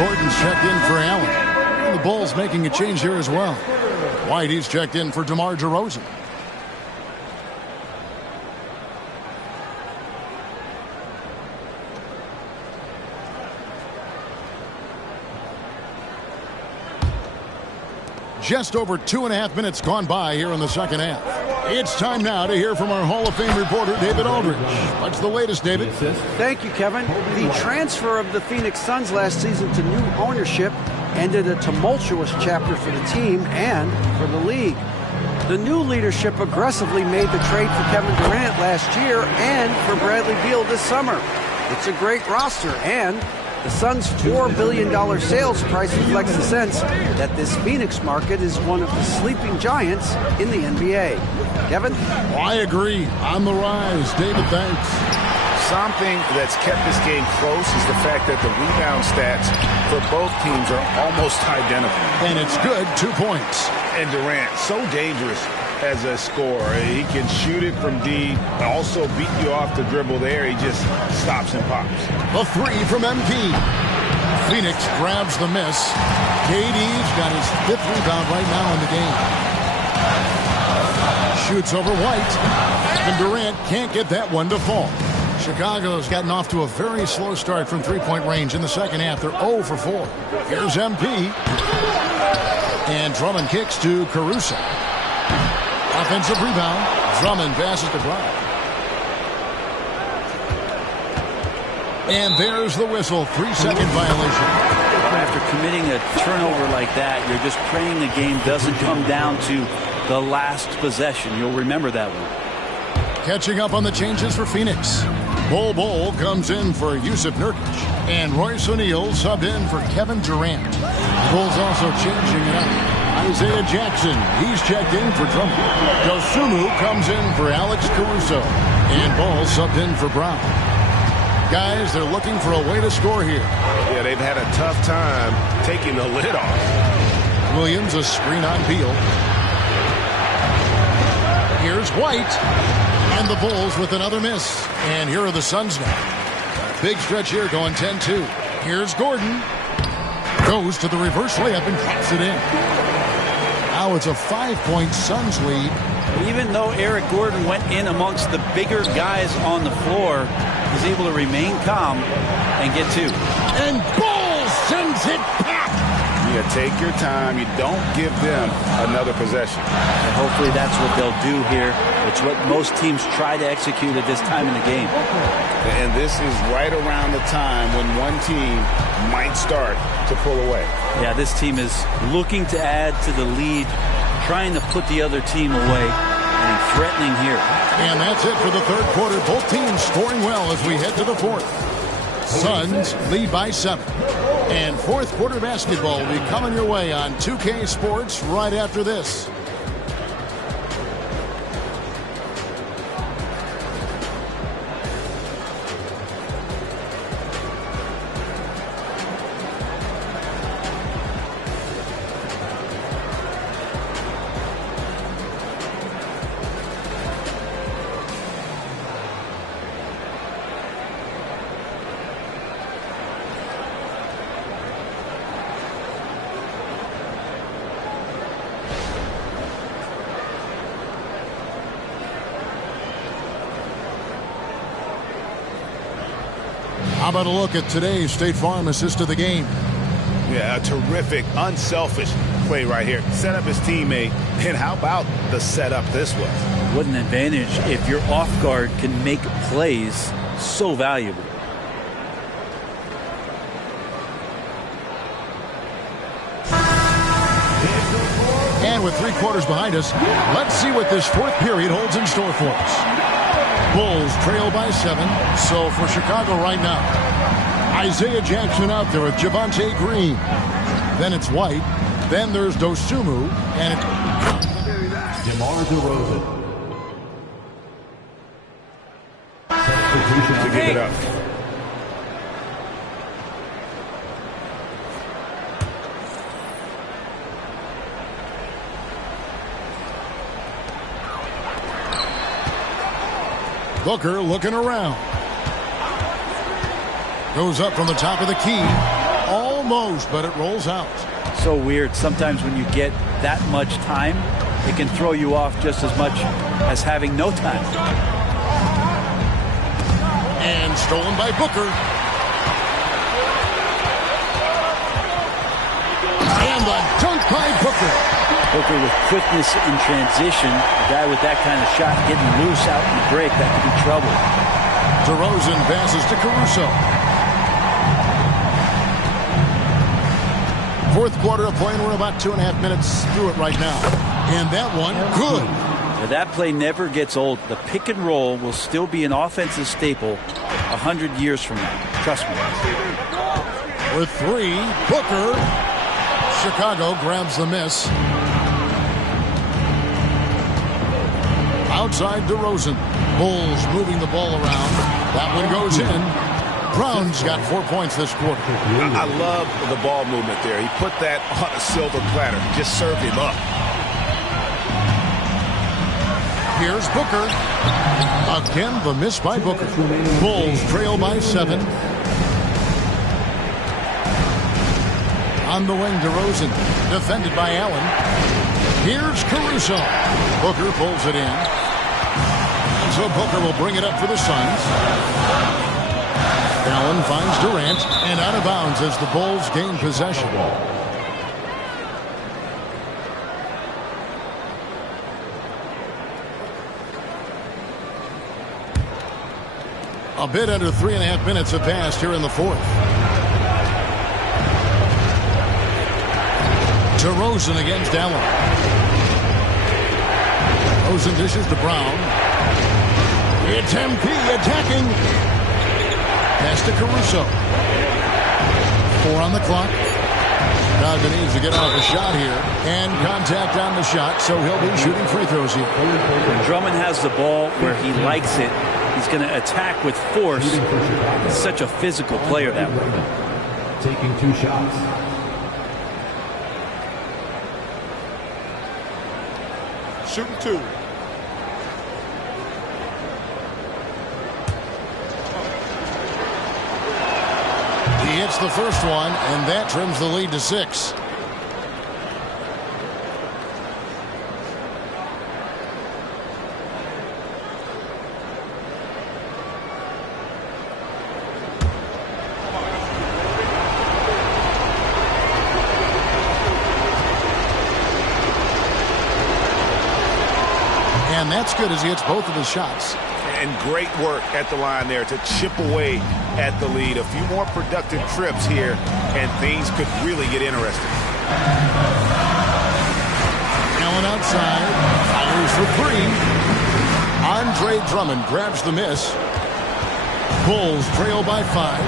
Gordon's checked in for Allen. And the Bulls making a change here as well. White, he's checked in for DeMar DeRozan. Just over 2.5 minutes gone by here in the second half. It's time now to hear from our Hall of Fame reporter, David Aldridge. What's the latest, David? Thank you, Kevin. The transfer of the Phoenix Suns last season to new ownership ended a tumultuous chapter for the team and for the league. The new leadership aggressively made the trade for Kevin Durant last year and for Bradley Beal this summer. It's a great roster, and the Suns' $4 billion sales price reflects the sense that this Phoenix market is one of the sleeping giants in the NBA. Kevin? I agree. On the rise. David, thanks. Something that's kept this game close is the fact that the rebound stats for both teams are almost identical. And it's good, 2 points. And Durant, so dangerous as a scorer. He can shoot it from deep, also beat you off the dribble there. He just stops and pops. The three from MP. Phoenix grabs the miss. KD's got his 5th rebound right now in the game. Shoots over White. And Durant can't get that one to fall. Chicago's gotten off to a very slow start from three-point range in the second half. They're 0 for 4. Here's MP. And Drummond kicks to Caruso. Offensive rebound. Drummond passes to Brown. And there's the whistle. 3-second violation. After committing a turnover like that, you're just praying the game doesn't come down to the last possession. You'll remember that one. Catching up on the changes for Phoenix. Bol comes in for Yusuf Nurkic. And Royce O'Neal subbed in for Kevin Durant. The Bulls also changing it up. Isaiah Jackson, he's checked in for Drummond. Dosunmu comes in for Alex Caruso. And Ball subbed in for Brown. Guys, they're looking for a way to score here. Yeah, they've had a tough time taking the lid off. Williams, a screen on Beal. Here's White. And the Bulls with another miss. And here are the Suns now. Big stretch here going 10-2. Here's Gordon. Goes to the reverse layup and drops it in. Now it's a 5-point Suns lead. Even though Eric Gordon went in amongst the bigger guys on the floor, he's able to remain calm and get 2. And Ball sends it back. You take your time. You don't give them another possession. And hopefully that's what they'll do here. It's what most teams try to execute at this time in the game. And this is right around the time when one team might start to pull away. Yeah, this team is looking to add to the lead, trying to put the other team away, and threatening here. And that's it for the third quarter. Both teams scoring well as we head to the fourth. Suns lead by 7. And fourth quarter basketball will be coming your way on 2K Sports right after this. How about a look at today's State Farm assist of the game? Yeah, a terrific, unselfish play right here. Set up his teammate, and how about the setup this was? What an advantage if your off guard can make plays so valuable. And with 3 quarters behind us, let's see what this fourth period holds in store for us. Bulls trail by 7. So for Chicago right now, Isaiah Jackson out there with Javonte Green. Then it's White. Then there's Dosunmu. And it's DeMar DeRozan. To give it up. Booker looking around. Goes up from the top of the key. All Almost, but it rolls out. So weird. Sometimes when you get that much time, it can throw you off just as much as having no time. And stolen by Booker. And the dunk by Booker. Booker with quickness in transition. A guy with that kind of shot getting loose out in the break, that could be trouble. DeRozan passes to Caruso. Fourth quarter of play, and we're about 2.5 minutes through it right now. And that one, good. Now, that play never gets old. The pick and roll will still be an offensive staple 100 years from now. Trust me. With three, Booker. Chicago grabs the miss. Outside DeRozan. Bulls moving the ball around. That one goes in. Brown's got 4 points this quarter. I love the ball movement there. He put that on a silver platter. Just served him up. Here's Booker. Again, the miss by Booker. Bulls trail by 7. On the wing, DeRozan. Defended by Allen. Here's Caruso. Booker pulls it in. So Booker will bring it up for the Suns. Allen finds Durant and out of bounds as the Bulls gain possession. A bit under 3.5 minutes have passed here in the fourth. DeRozan against Allen. DeRozan dishes to Brown. It's MP attacking. Pass to Caruso. 4 on the clock. Donovan needs to get off a shot here. And contact on the shot, so he'll be shooting free throws here. When Drummond has the ball where he likes it, he's going to attack with force. He's such a physical player that way. Taking 2 shots. Shooting 2. He hits the first one, and that trims the lead to 6. And that's good as he hits both of his shots. And great work at the line there to chip away at the lead. A few more productive trips here, and things could really get interesting. Allen outside. Fires for 3. Andre Drummond grabs the miss. Bulls trail by 5.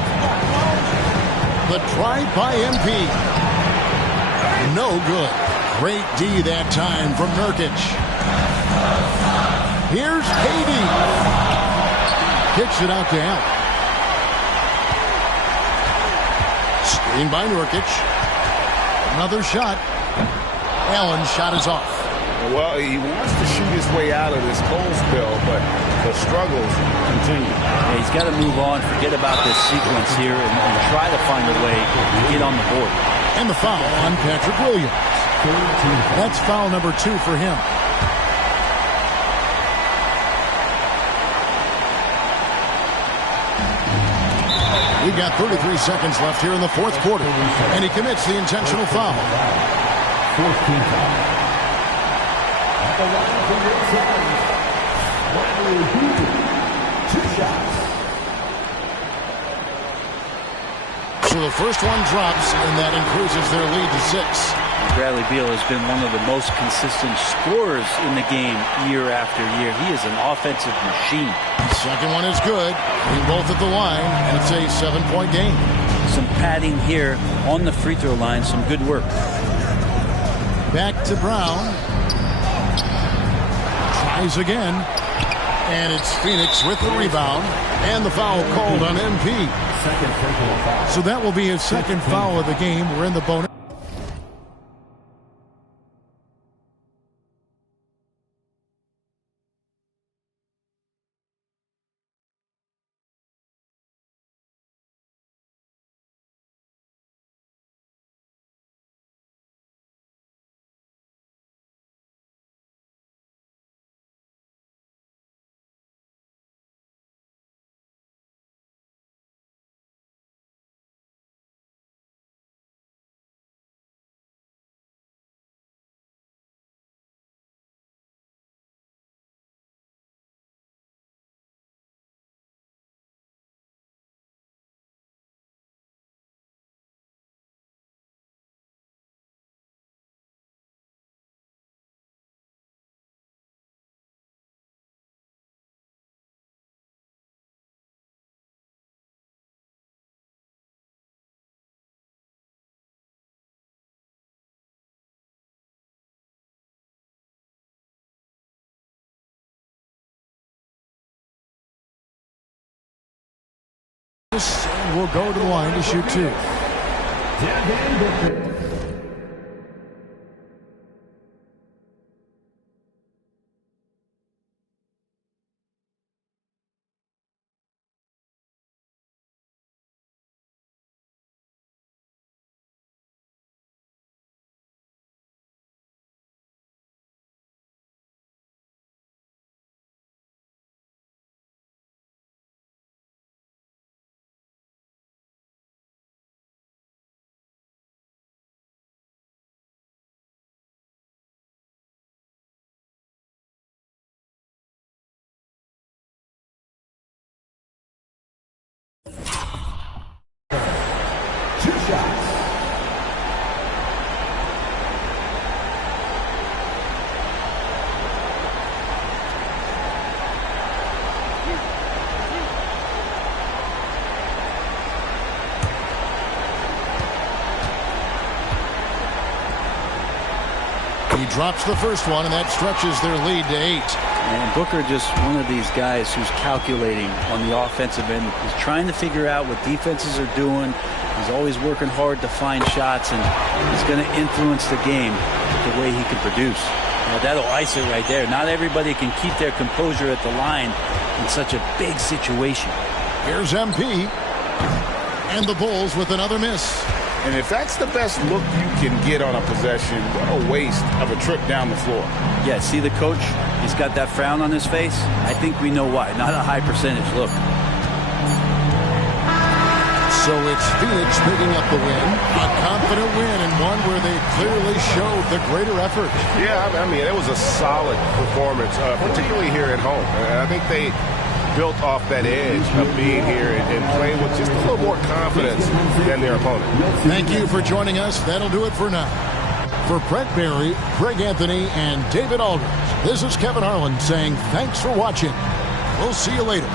The try by MP. No good. Great D that time from Nurkic. Here's Katie. Kicks it out to Allen. Screen by Nurkic. Another shot. Allen's shot is off. Well, he wants to shoot his way out of this cold spell, but the struggles continue. Yeah, he's got to move on, forget about this sequence here, and try to find a way to get on the board. And the foul on Patrick Williams. That's foul number 2 for him. We've got 33 seconds left here in the fourth quarter, and he commits the intentional foul. Fourth team foul. At the line for your Bradley Beal. 2 shots. So the first one drops, and that increases their lead to 6. Bradley Beal has been one of the most consistent scorers in the game year after year. He is an offensive machine. Second one is good. Being both at the line, and it's a 7-point game. Some padding here on the free throw line. Some good work. Back to Brown. Tries again. And it's Phoenix with the rebound. And the foul called on MP. So that will be his second foul of the game. We're in the bonus. And will go to the line to shoot 2. He drops the first one, and that stretches their lead to 8. And Booker just one of these guys who's calculating on the offensive end. He's trying to figure out what defenses are doing. He's always working hard to find shots, and he's going to influence the game the way he can produce. That'll ice it right there. Not everybody can keep their composure at the line in such a big situation. Here's MP. And the Bulls with another miss. And if that's the best look you can get on a possession, what a waste of a trip down the floor. Yeah, see the coach? He's got that frown on his face. I think we know why. Not a high percentage look. So it's Phoenix picking up the win. A confident win, and one where they clearly showed the greater effort. Yeah, I mean, it was a solid performance, particularly here at home. And I think they built off that edge of being here and playing with just a little more confidence than their opponent. Thank you for joining us. That'll do it for now. For Brent Barry, Greg Anthony, and David Aldridge, this is Kevin Harlan saying thanks for watching. We'll see you later.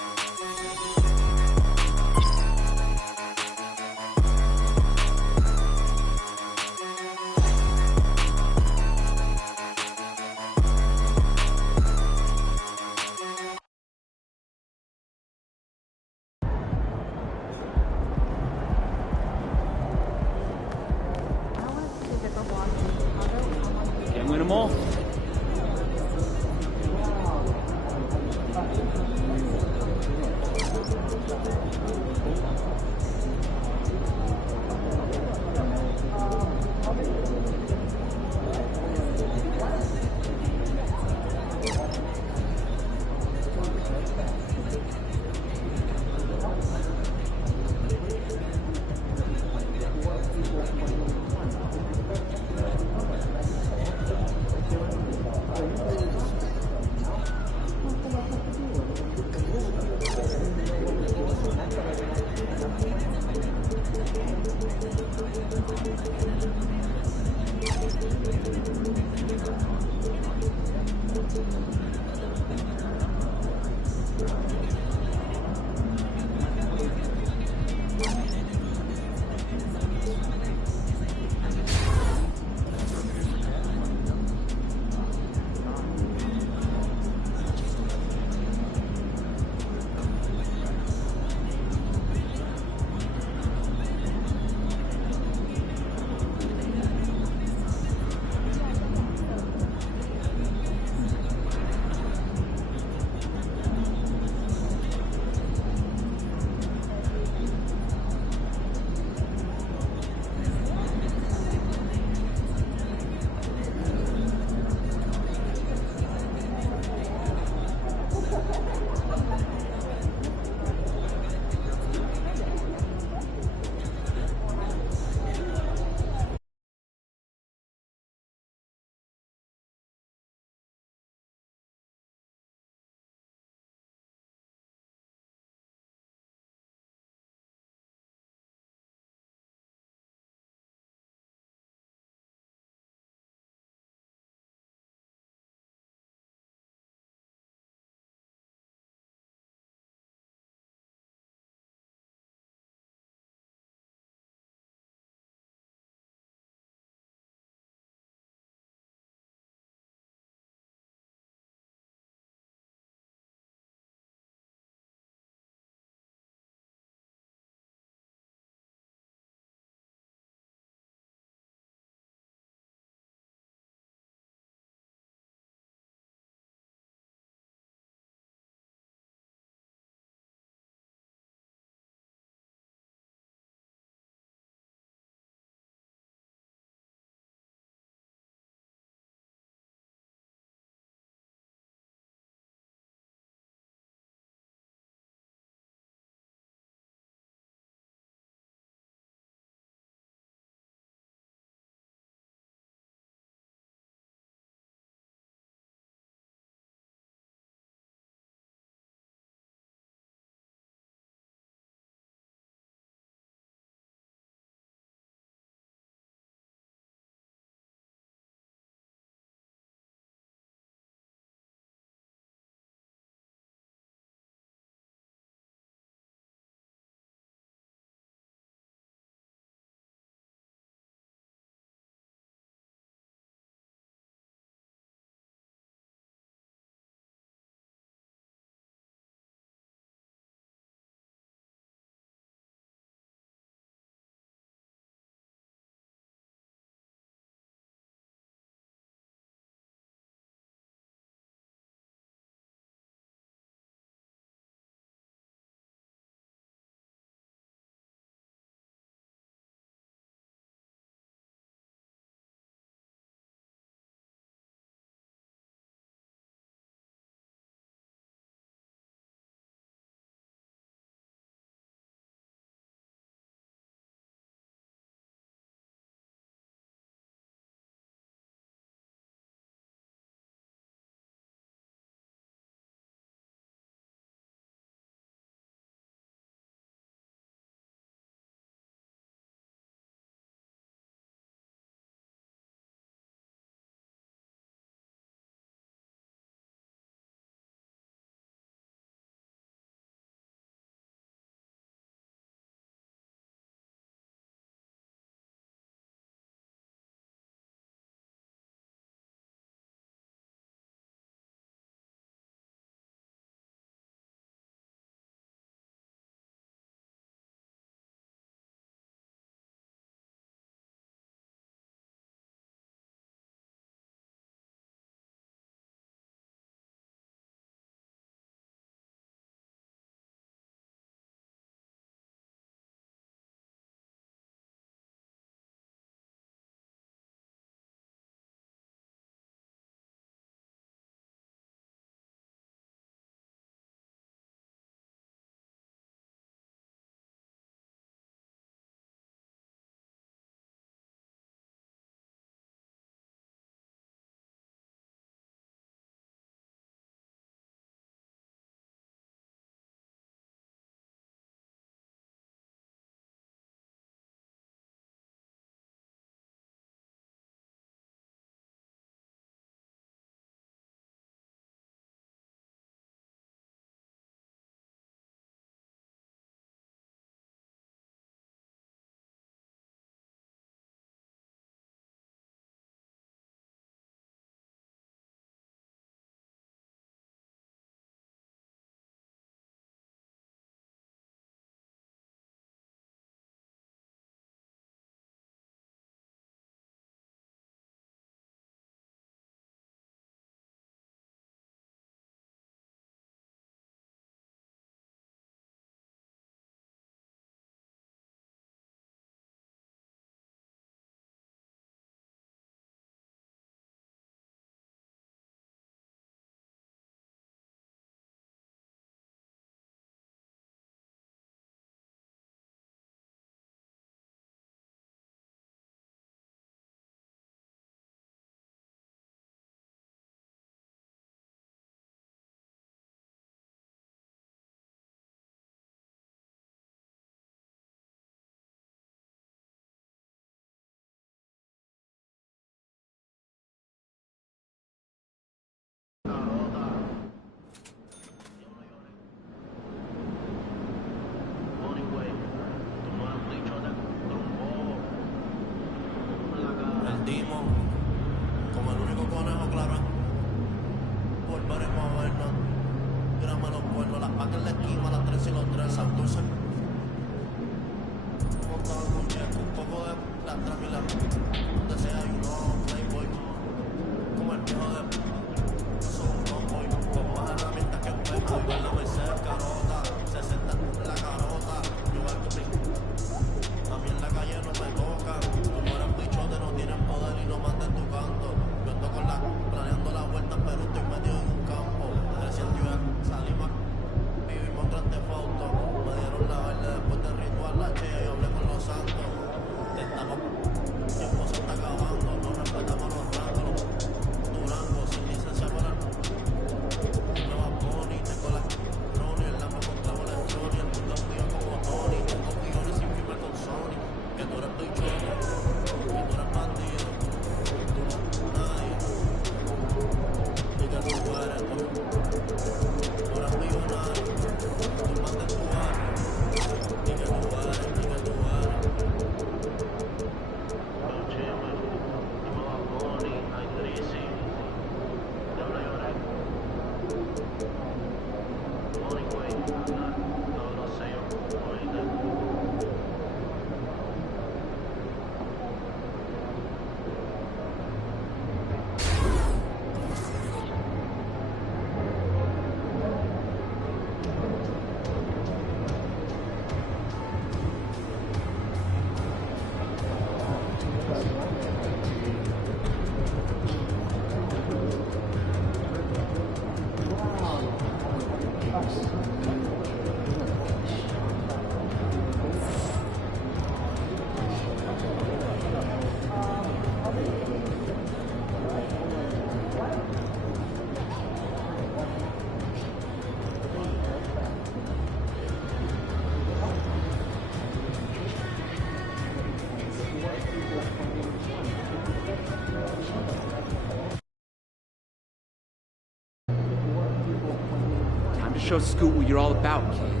Time to show Scoot what you're all about, kid.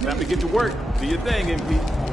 Time to get to work. Do your thing, MP.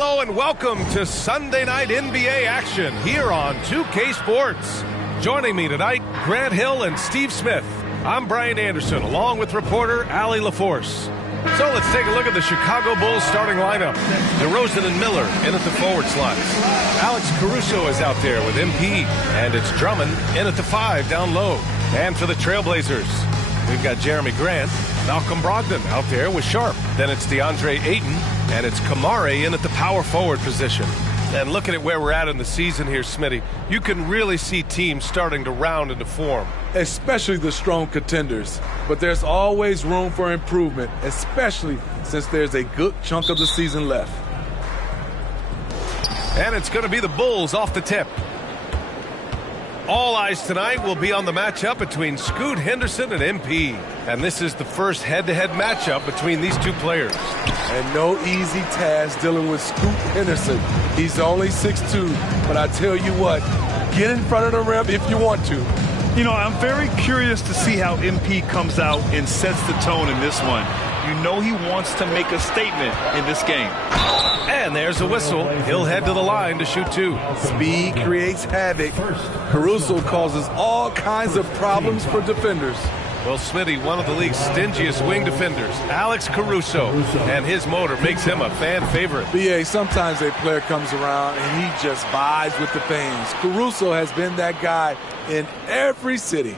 Hello and welcome to Sunday night NBA action here on 2K Sports. Joining me tonight, Grant Hill and Steve Smith. I'm Brian Anderson, along with reporter Allie LaForce. So let's take a look at the Chicago Bulls starting lineup. DeRozan and Miller in at the forward slots. Alex Caruso is out there with MP, and it's Drummond in at the 5 down low. And for the Trailblazers, we've got Jeremy Grant, Malcolm Brogdon out there with Sharp. Then it's DeAndre Ayton, and it's Kamari in at the power forward position. And looking at where we're at in the season here, Smitty, you can really see teams starting to round into form. Especially the strong contenders. But there's always room for improvement, especially since there's a good chunk of the season left. And it's going to be the Bulls off the tip. All eyes tonight will be on the matchup between Scoot Henderson and MP. And this is the first head-to-head matchup between these two players. And no easy task dealing with Scoot Henderson. He's only 6'2", but I tell you what, get in front of the rim if you want to. You know, I'm very curious to see how MP comes out and sets the tone in this one. You know he wants to make a statement in this game. And there's a whistle. He'll head to the line to shoot 2. Speed creates havoc. Caruso causes all kinds of problems for defenders. Well, Smitty, one of the league's stingiest wing defenders, Alex Caruso, and his motor makes him a fan favorite. BA, sometimes a player comes around and he just vibes with the fans. Caruso has been that guy in every city.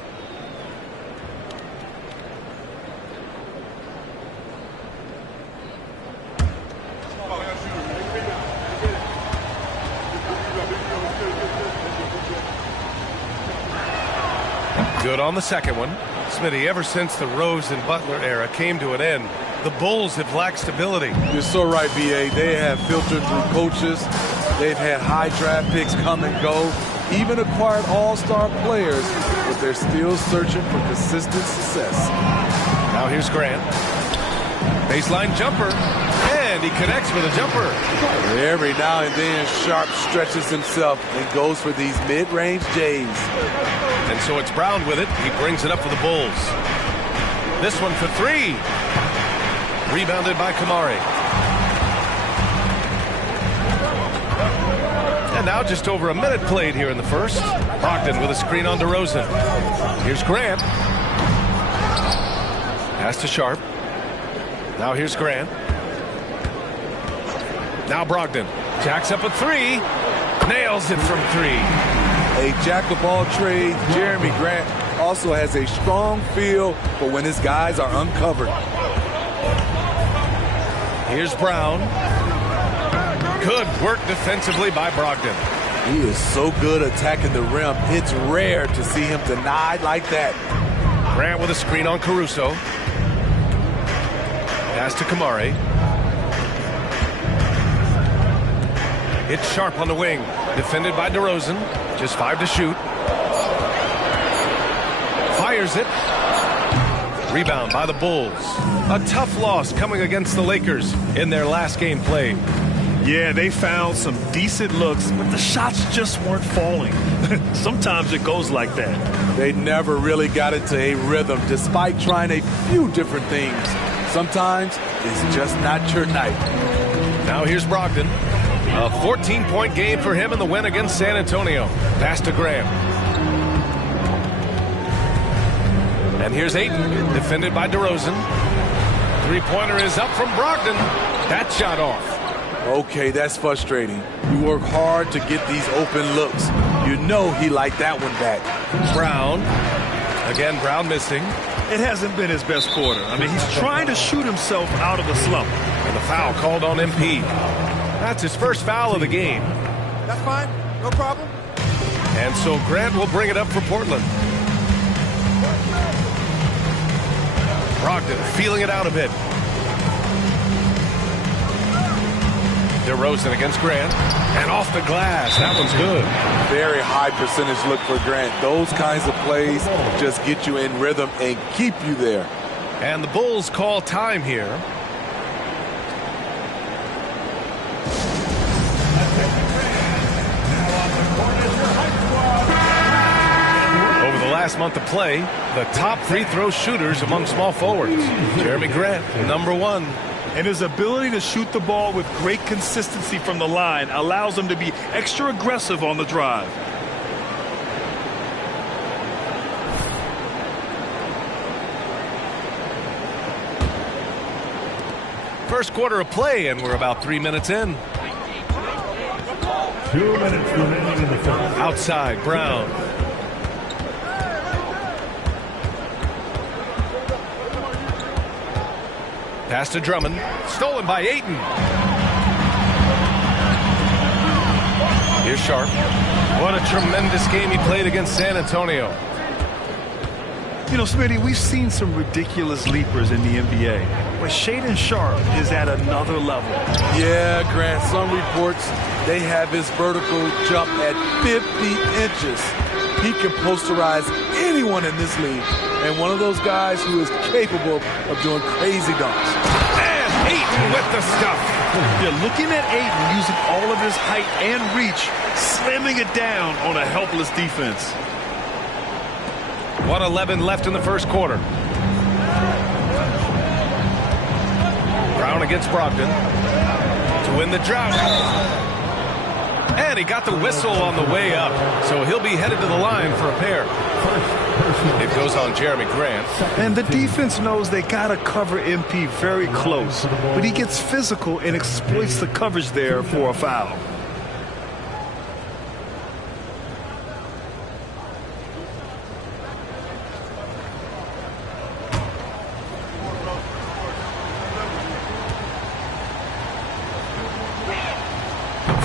Good on the second one. Smitty, ever since the Rose and Butler era came to an end, the Bulls have lacked stability. You're so right, BA. They have filtered through coaches. They've had high draft picks come and go, even acquired all-star players, but they're still searching for consistent success. Now here's Grant. Baseline jumper, and he connects with a jumper. Every now and then, Sharp stretches himself and goes for these mid-range J's. And so it's Brown with it. He brings it up for the Bulls. This one for 3. Rebounded by Kamari. And now just over a minute played here in the first. Brogdon with a screen on DeRozan. Here's Grant. Pass to Sharp. Now here's Grant. Now Brogdon. Jacks up a 3. Nails it from 3. A jack of all trades, Jeremy Grant also has a strong feel for when his guys are uncovered. Here's Brown. Good work defensively by Brogdon. He is so good attacking the rim. It's rare to see him denied like that. Grant with a screen on Caruso. Pass to Kamari. It's Sharp on the wing. Defended by DeRozan. Just 5 to shoot. Fires it. Rebound by the Bulls. A tough loss coming against the Lakers in their last game played. Yeah, they found some decent looks, but the shots just weren't falling. Sometimes it goes like that. They never really got into a rhythm despite trying a few different things. Sometimes it's just not your night. Now here's Brogdon. A 14-point game for him in the win against San Antonio. Pass to Graham. And here's Ayton, defended by DeRozan. Three-pointer is up from Brogdon. That shot off. Okay, that's frustrating. You work hard to get these open looks. You know he liked that one back. Brown. Again, Brown missing. It hasn't been his best quarter. I mean, he's trying to shoot himself out of the slump. And the foul called on MP. That's his first foul of the game. That's fine. No problem. And so Grant will bring it up for Portland. Brogdon feeling it out a bit. DeRozan against Grant. And off the glass. That one's good. Very high percentage look for Grant. Those kinds of plays just get you in rhythm and keep you there. And the Bulls call time here. Over the last month of play, the top free throw shooters among small forwards. Jeremy Grant, number 1. And his ability to shoot the ball with great consistency from the line allows him to be extra aggressive on the drive. First quarter of play, and we're about 3 minutes in. 2 minutes remaining in the first. Outside, Brown. Pass to Drummond. Stolen by Ayton. Here's Sharp. What a tremendous game he played against San Antonio. You know, Smitty, we've seen some ridiculous leapers in the NBA, but Shaedon Sharp is at another level. Yeah, Grant, some reports they have his vertical jump at 50 inches. He can posterize anyone in this league, and one of those guys who is capable of doing crazy dunks. And Ayton with the stuff. You're looking at Ayton using all of his height and reach, slamming it down on a helpless defense. 1:11 left in the first quarter. Brown against Brogdon to win the drought. And he got the whistle on the way up, so he'll be headed to the line for a pair. It goes on Jeremy Grant. And the defense knows they got to cover MP very close, but he gets physical and exploits the coverage there for a foul.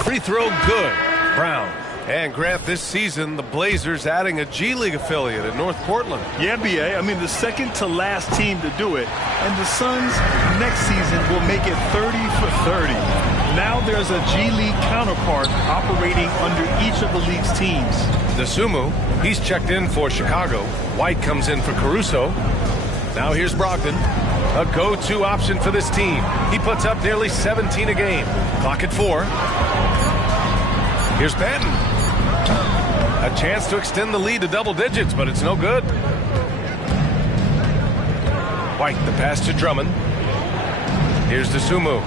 Free throw good. Brown. And Grant, this season, the Blazers adding a G League affiliate in North Portland. Yeah, BA. I mean, the second to last team to do it. And the Suns next season will make it 30 for 30. Now there's a G League counterpart operating under each of the league's teams. Dosunmu, he's checked in for Chicago. White comes in for Caruso. Now here's Brogdon. A go-to option for this team. He puts up nearly 17 a game. Clock at 4. Here's Patton. A chance to extend the lead to double digits, but it's no good. White, the pass to Drummond. Here's Dosunmu.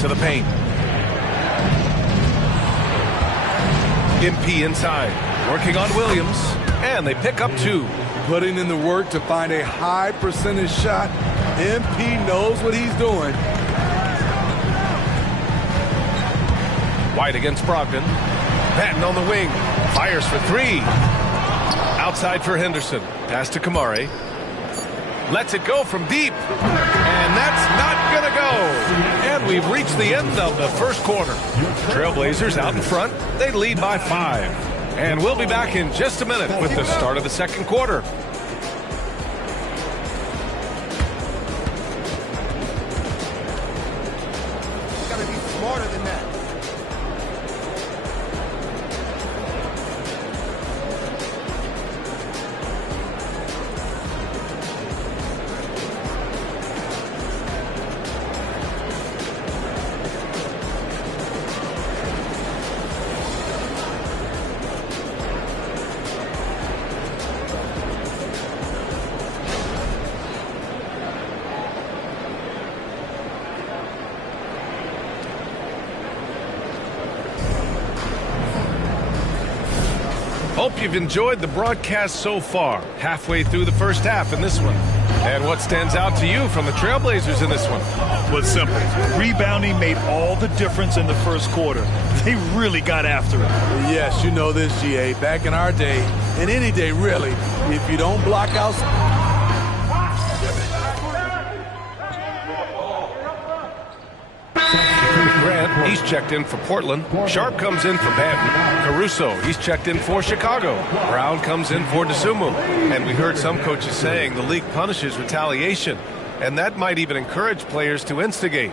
To the paint. MP inside. Working on Williams. And they pick up 2. Putting in the work to find a high percentage shot. MP knows what he's doing. White against Brogdon. Patton on the wing. Fires for 3. Outside for Henderson. Pass to Kamare. Lets it go from deep. And that's not going to go. And we've reached the end of the first quarter. Trailblazers out in front. They lead by 5. And we'll be back in just a minute with the start of the second quarter. You gotta be smarter than that. Hope you've enjoyed the broadcast so far. Halfway through the first half in this one. And what stands out to you from the Trailblazers in this one? Well, it's simple. Rebounding made all the difference in the first quarter. They really got after it. Yes, you know this, GA. Back in our day, and any day really, if you don't block out... Grant, he's checked in for Portland. Sharp comes in for Patton. Caruso, he's checked in for Chicago. Brown comes in for Dosunmu. And we heard some coaches saying the league punishes retaliation. And that might even encourage players to instigate.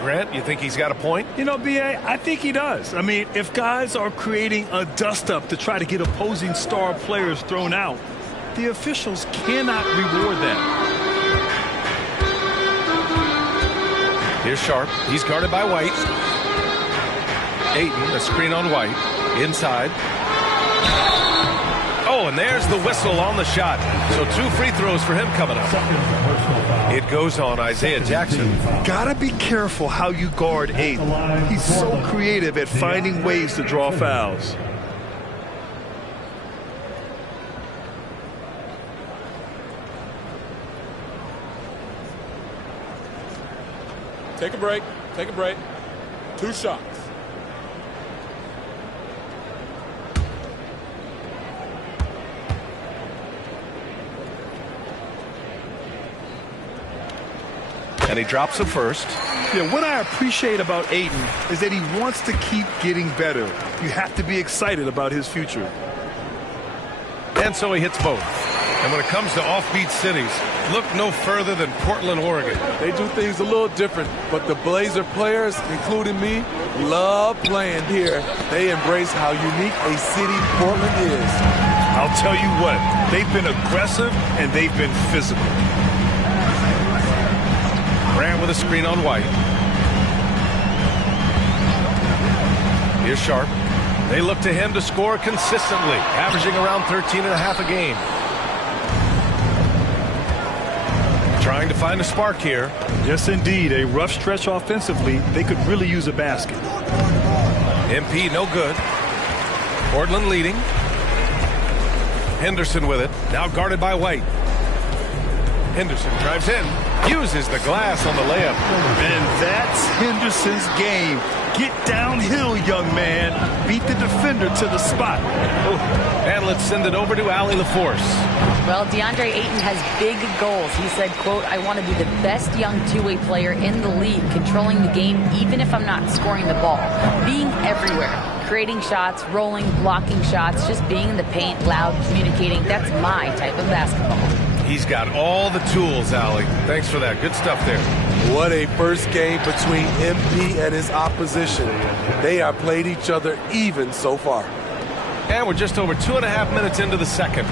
Grant, you think he's got a point? You know, B.A., I think he does. I mean, if guys are creating a dust-up to try to get opposing star players thrown out, the officials cannot reward them. Here's Sharp. He's guarded by White. Ayton, a screen on White. Inside. Oh, Oh, and there's the whistle on the shot. So 2 free throws for him coming up. It goes on Isaiah Jackson. Gotta be careful how you guard Ayton. He's so creative at finding ways to draw fouls. Take a break. Take a break. 2 shots. And he drops it first. Yeah, what I appreciate about Ayton is that he wants to keep getting better. You have to be excited about his future. And so he hits both. And when it comes to offbeat cities, look no further than Portland, Oregon. They do things a little different, but the Blazer players, including me, love playing here. They embrace how unique a city Portland is. I'll tell you what, they've been aggressive and they've been physical. Grant with a screen on White. Here's Sharp. They look to him to score consistently, averaging around 13.5 a game. Trying to find a spark here. Yes, indeed. A rough stretch offensively. They could really use a basket. MP no good. Portland leading. Henderson with it. Now guarded by White. Henderson drives in. Uses the glass on the layup. And that's Henderson's game. Get downhill, young man. Beat the defender to the spot. Oh. And let's send it over to Allie LaForce. Well, DeAndre Ayton has big goals. He said, quote, I want to be the best young two-way player in the league, controlling the game even if I'm not scoring the ball. Being everywhere, creating shots, rolling, blocking shots, just being in the paint, loud, communicating. That's my type of basketball. He's got all the tools, Allie. Thanks for that. Good stuff there. What a first game between MP and his opposition. They have played each other even so far. And we're just over 2.5 minutes into the second.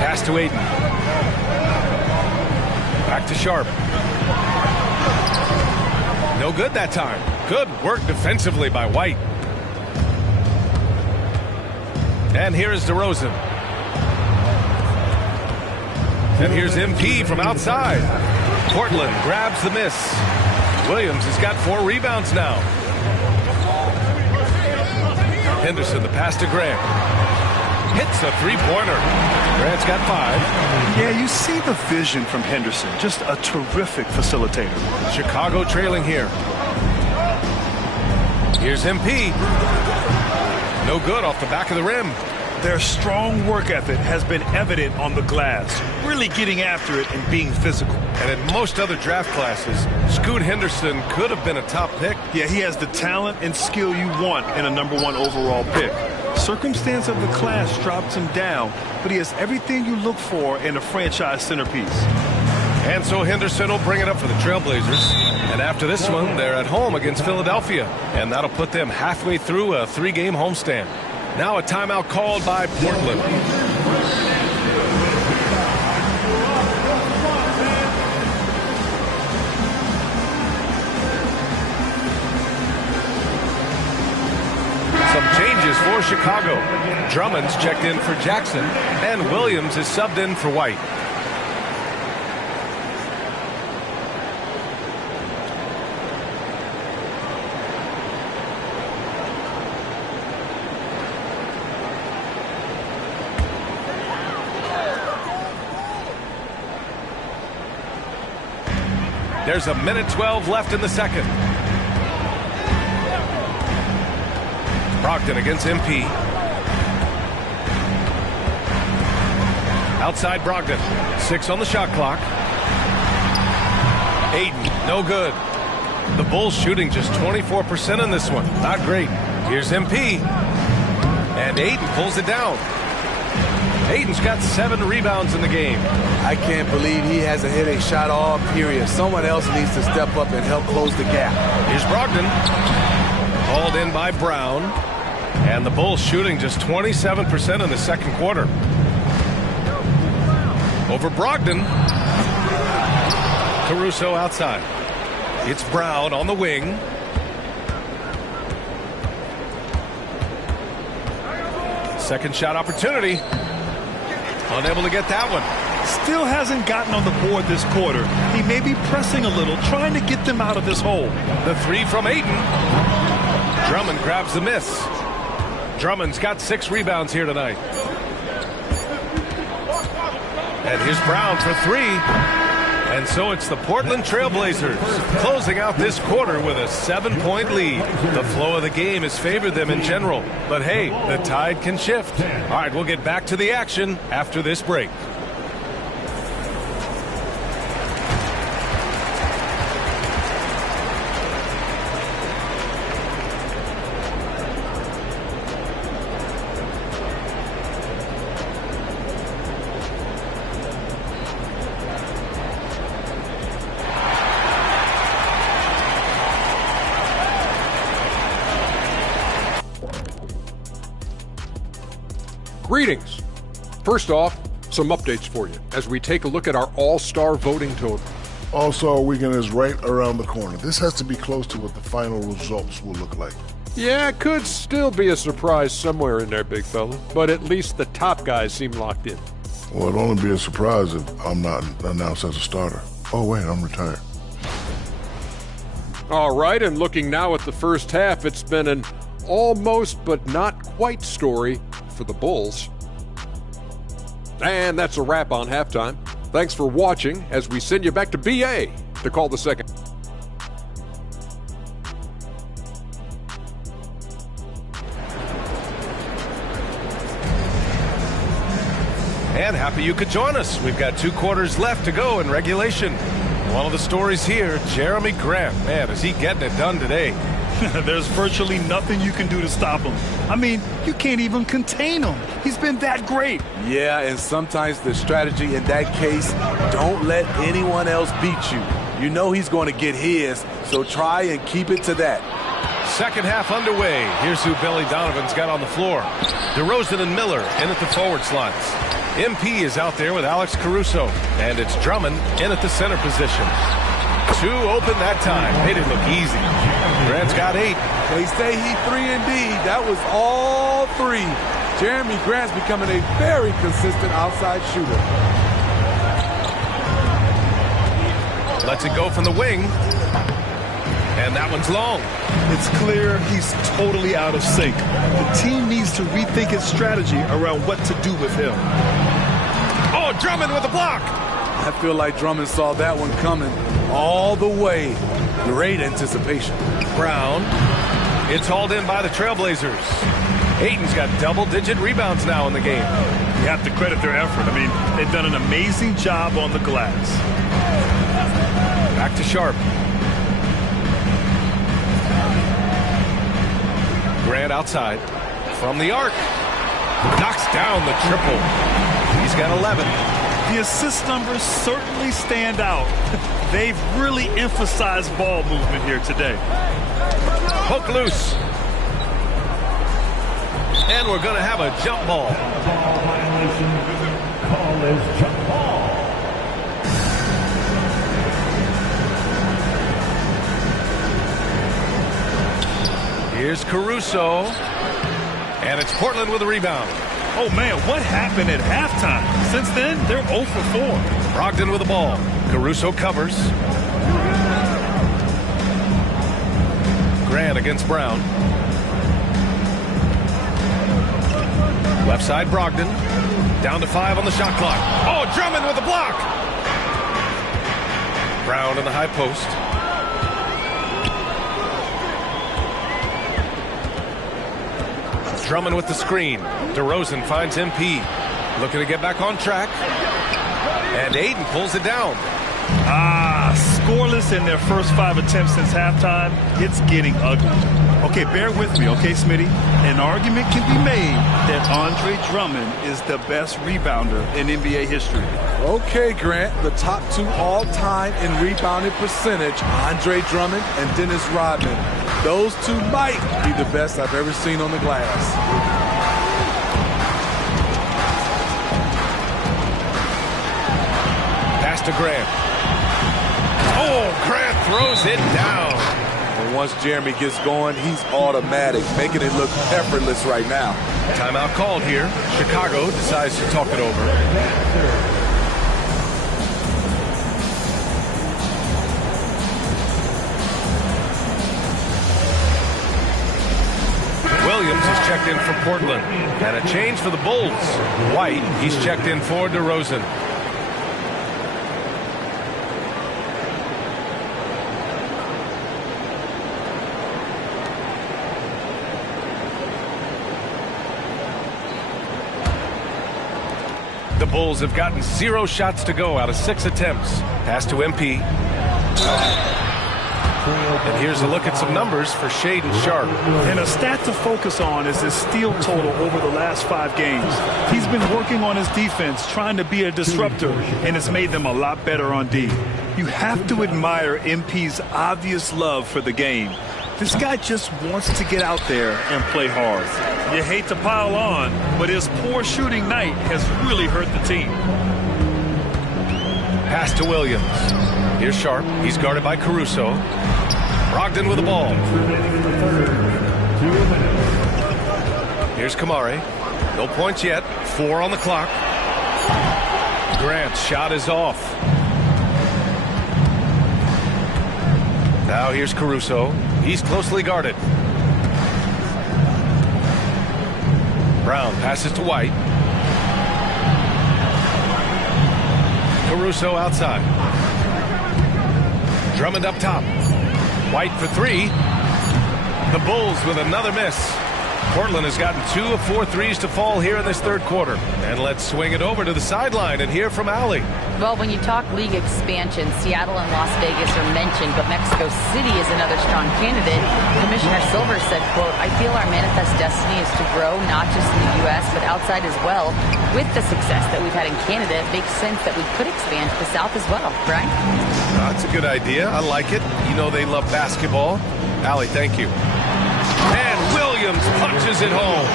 Pass to Ayton. Back to Sharp. No good that time. Good work defensively by White. And here is DeRozan. And here's MP from outside. Portland grabs the miss. Williams has got 4 rebounds now. Henderson, the pass to Grant. Hits a three-pointer. Grant's got 5. Yeah, you see the vision from Henderson. Just a terrific facilitator. Chicago trailing here. Here's MP. No good off the back of the rim. Their strong work ethic has been evident on the glass, really getting after it and being physical. And in most other draft classes, Scoot Henderson could have been a top pick. Yeah, he has the talent and skill you want in a #1 overall pick. Circumstance of the class drops him down, but he has everything you look for in a franchise centerpiece. And so Henderson will bring it up for the Trailblazers. And after this one, they're at home against Philadelphia. And that'll put them halfway through a 3-game homestand. Now a timeout called by Portland. Some changes for Chicago. Drummond's checked in for Jackson, and Williams is subbed in for White. There's a minute 12 left in the second. Brogdon against MP. Outside Brogdon. 6 on the shot clock. Ayton, no good. The Bulls shooting just 24% in this one. Not great. Here's MP. And Ayton pulls it down. Ayton's got 7 rebounds in the game. I can't believe he hasn't hit a shot all period. Someone else needs to step up and help close the gap. Here's Brogdon. Hauled in by Brown. And the Bulls shooting just 27% in the second quarter. Over Brogdon. Caruso outside. It's Brown on the wing. Second shot opportunity. Unable to get that one. Still hasn't gotten on the board this quarter. He may be pressing a little, trying to get them out of this hole. The three from Ayton. Drummond grabs the miss. Drummond's got 6 rebounds here tonight. And here's Brown for 3. And so it's the Portland Trailblazers closing out this quarter with a 7-point lead. The flow of the game has favored them in general. But hey, the tide can shift. All right, we'll get back to the action after this break. Greetings. First off, some updates for you as we take a look at our all-star voting total. All-Star Weekend is right around the corner. This has to be close to what the final results will look like. Yeah, it could still be a surprise somewhere in there, big fella, but at least the top guys seem locked in. Well, it'll only be a surprise if I'm not announced as a starter. Oh, wait, I'm retired. All right, and looking now at the first half, it's been an almost but not quite story for the Bulls. And that's a wrap on halftime. Thanks for watching as we send you back to BA to call the second. And happy you could join us. We've got 2 quarters left to go in regulation. One of the stories here, Jeremy Grant. Man, is he getting it done today. There's virtually nothing you can do to stop him. I mean, you can't even contain him. He's been that great. Yeah, and sometimes the strategy in that case, don't let anyone else beat you. You know he's going to get his, so try and keep it to that. Second half underway. Here's who Billy Donovan's got on the floor. DeRozan and Miller in at the forward slots. MP is out there with Alex Caruso. And it's Drummond in at the center position. 2 open that time. Made it look easy. Grant's got 8. They say he 3 and D. That was all 3. Jeremy Grant's becoming a very consistent outside shooter. Lets it go from the wing. And that one's long. It's clear he's totally out of sync. The team needs to rethink its strategy around what to do with him. Oh, Drummond with a block. I feel like Drummond saw that one coming all the way. Great anticipation. Brown. It's hauled in by the Trailblazers. Ayton's got double-digit rebounds now in the game. You have to credit their effort. I mean, they've done an amazing job on the glass. Back to Sharp. Grant outside. From the arc. Knocks down the triple. He's got 11. The assist numbers certainly stand out. They've really emphasized ball movement here today. Poke loose. And we're going to have a jump ball. Call is jump ball. Here's Caruso. And it's Portland with a rebound. Oh, man, what happened at halftime? Since then, they're 0 for 4. Brogdon with the ball. Caruso covers. Grant against Brown. Left side, Brogdon. Down to 5 on the shot clock. Oh, Drummond with the block. Brown in the high post. Drummond with the screen. DeRozan finds MP. Looking to get back on track. And Ayton pulls it down. Scoreless in their first 5 attempts since halftime. It's getting ugly. Okay, bear with me, okay, Smitty? An argument can be made that Andre Drummond is the best rebounder in NBA history. Okay, Grant, the top 2 all-time in rebounding percentage, Andre Drummond and Dennis Rodman. Those 2 might be the best I've ever seen on the glass. Pass to Grant. Oh, Grant throws it down. once Jeremy gets going, he's automatic, making it look effortless right now. Timeout called here. Chicago decides to talk it over. Williams is checked in for Portland. And a change for the Bulls. White, he's checked in for DeRozan. The Bulls have gotten 0 shots to go out of 6 attempts. Pass to MP. And here's a look at some numbers for Shaedon Sharpe. And a stat to focus on is his steal total over the last 5 games. He's been working on his defense, trying to be a disruptor, and it's made them a lot better on D. You have to admire MP's obvious love for the game. This guy just wants to get out there and play hard. You hate to pile on, but his poor shooting night has really hurt the team. Pass to Williams. Here's Sharpe. He's guarded by Caruso. Brogdon with the ball. Here's Kamari. No points yet. 4 on the clock. Grant's shot is off. Now here's Caruso. He's closely guarded. Brown passes to White. Caruso outside. Drummond up top. White for 3. The Bulls with another miss. Portland has gotten 2 of 4 threes to fall here in this third quarter. And let's swing it over to the sideline and hear from Allie. Well, when you talk league expansion, Seattle and Las Vegas are mentioned, but Mexico City is another strong candidate. Commissioner Silver said, quote, "I feel our manifest destiny is to grow not just in the U.S., but outside as well. With the success that we've had in Canada, it makes sense that we could expand to the South as well." Brian? That's a good idea. I like it. You know they love basketball. Allie, thank you. And Williams punches it home.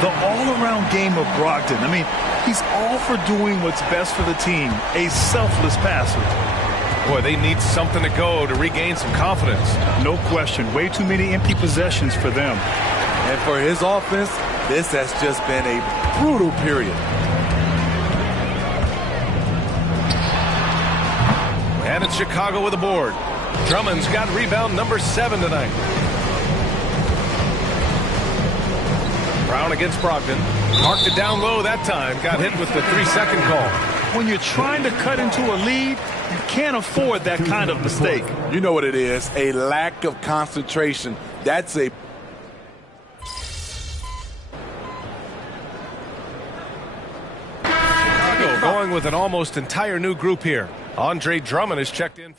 The all-around game of Brogdon. I mean, he's all for doing what's best for the team. A selfless passer. Boy, they need something to go to regain some confidence. No question. Way too many empty possessions for them. And for his offense, this has just been a brutal period. And it's Chicago with a board. Drummond's got rebound number 7 tonight. Brown against Brogdon. Marked it down low that time. Got hit with the 3-second call. When you're trying to cut into a lead, you can't afford that kind of mistake. You know what it is, a lack of concentration. That's a... Chicago going with an almost entire new group here. Andre Drummond is checked in.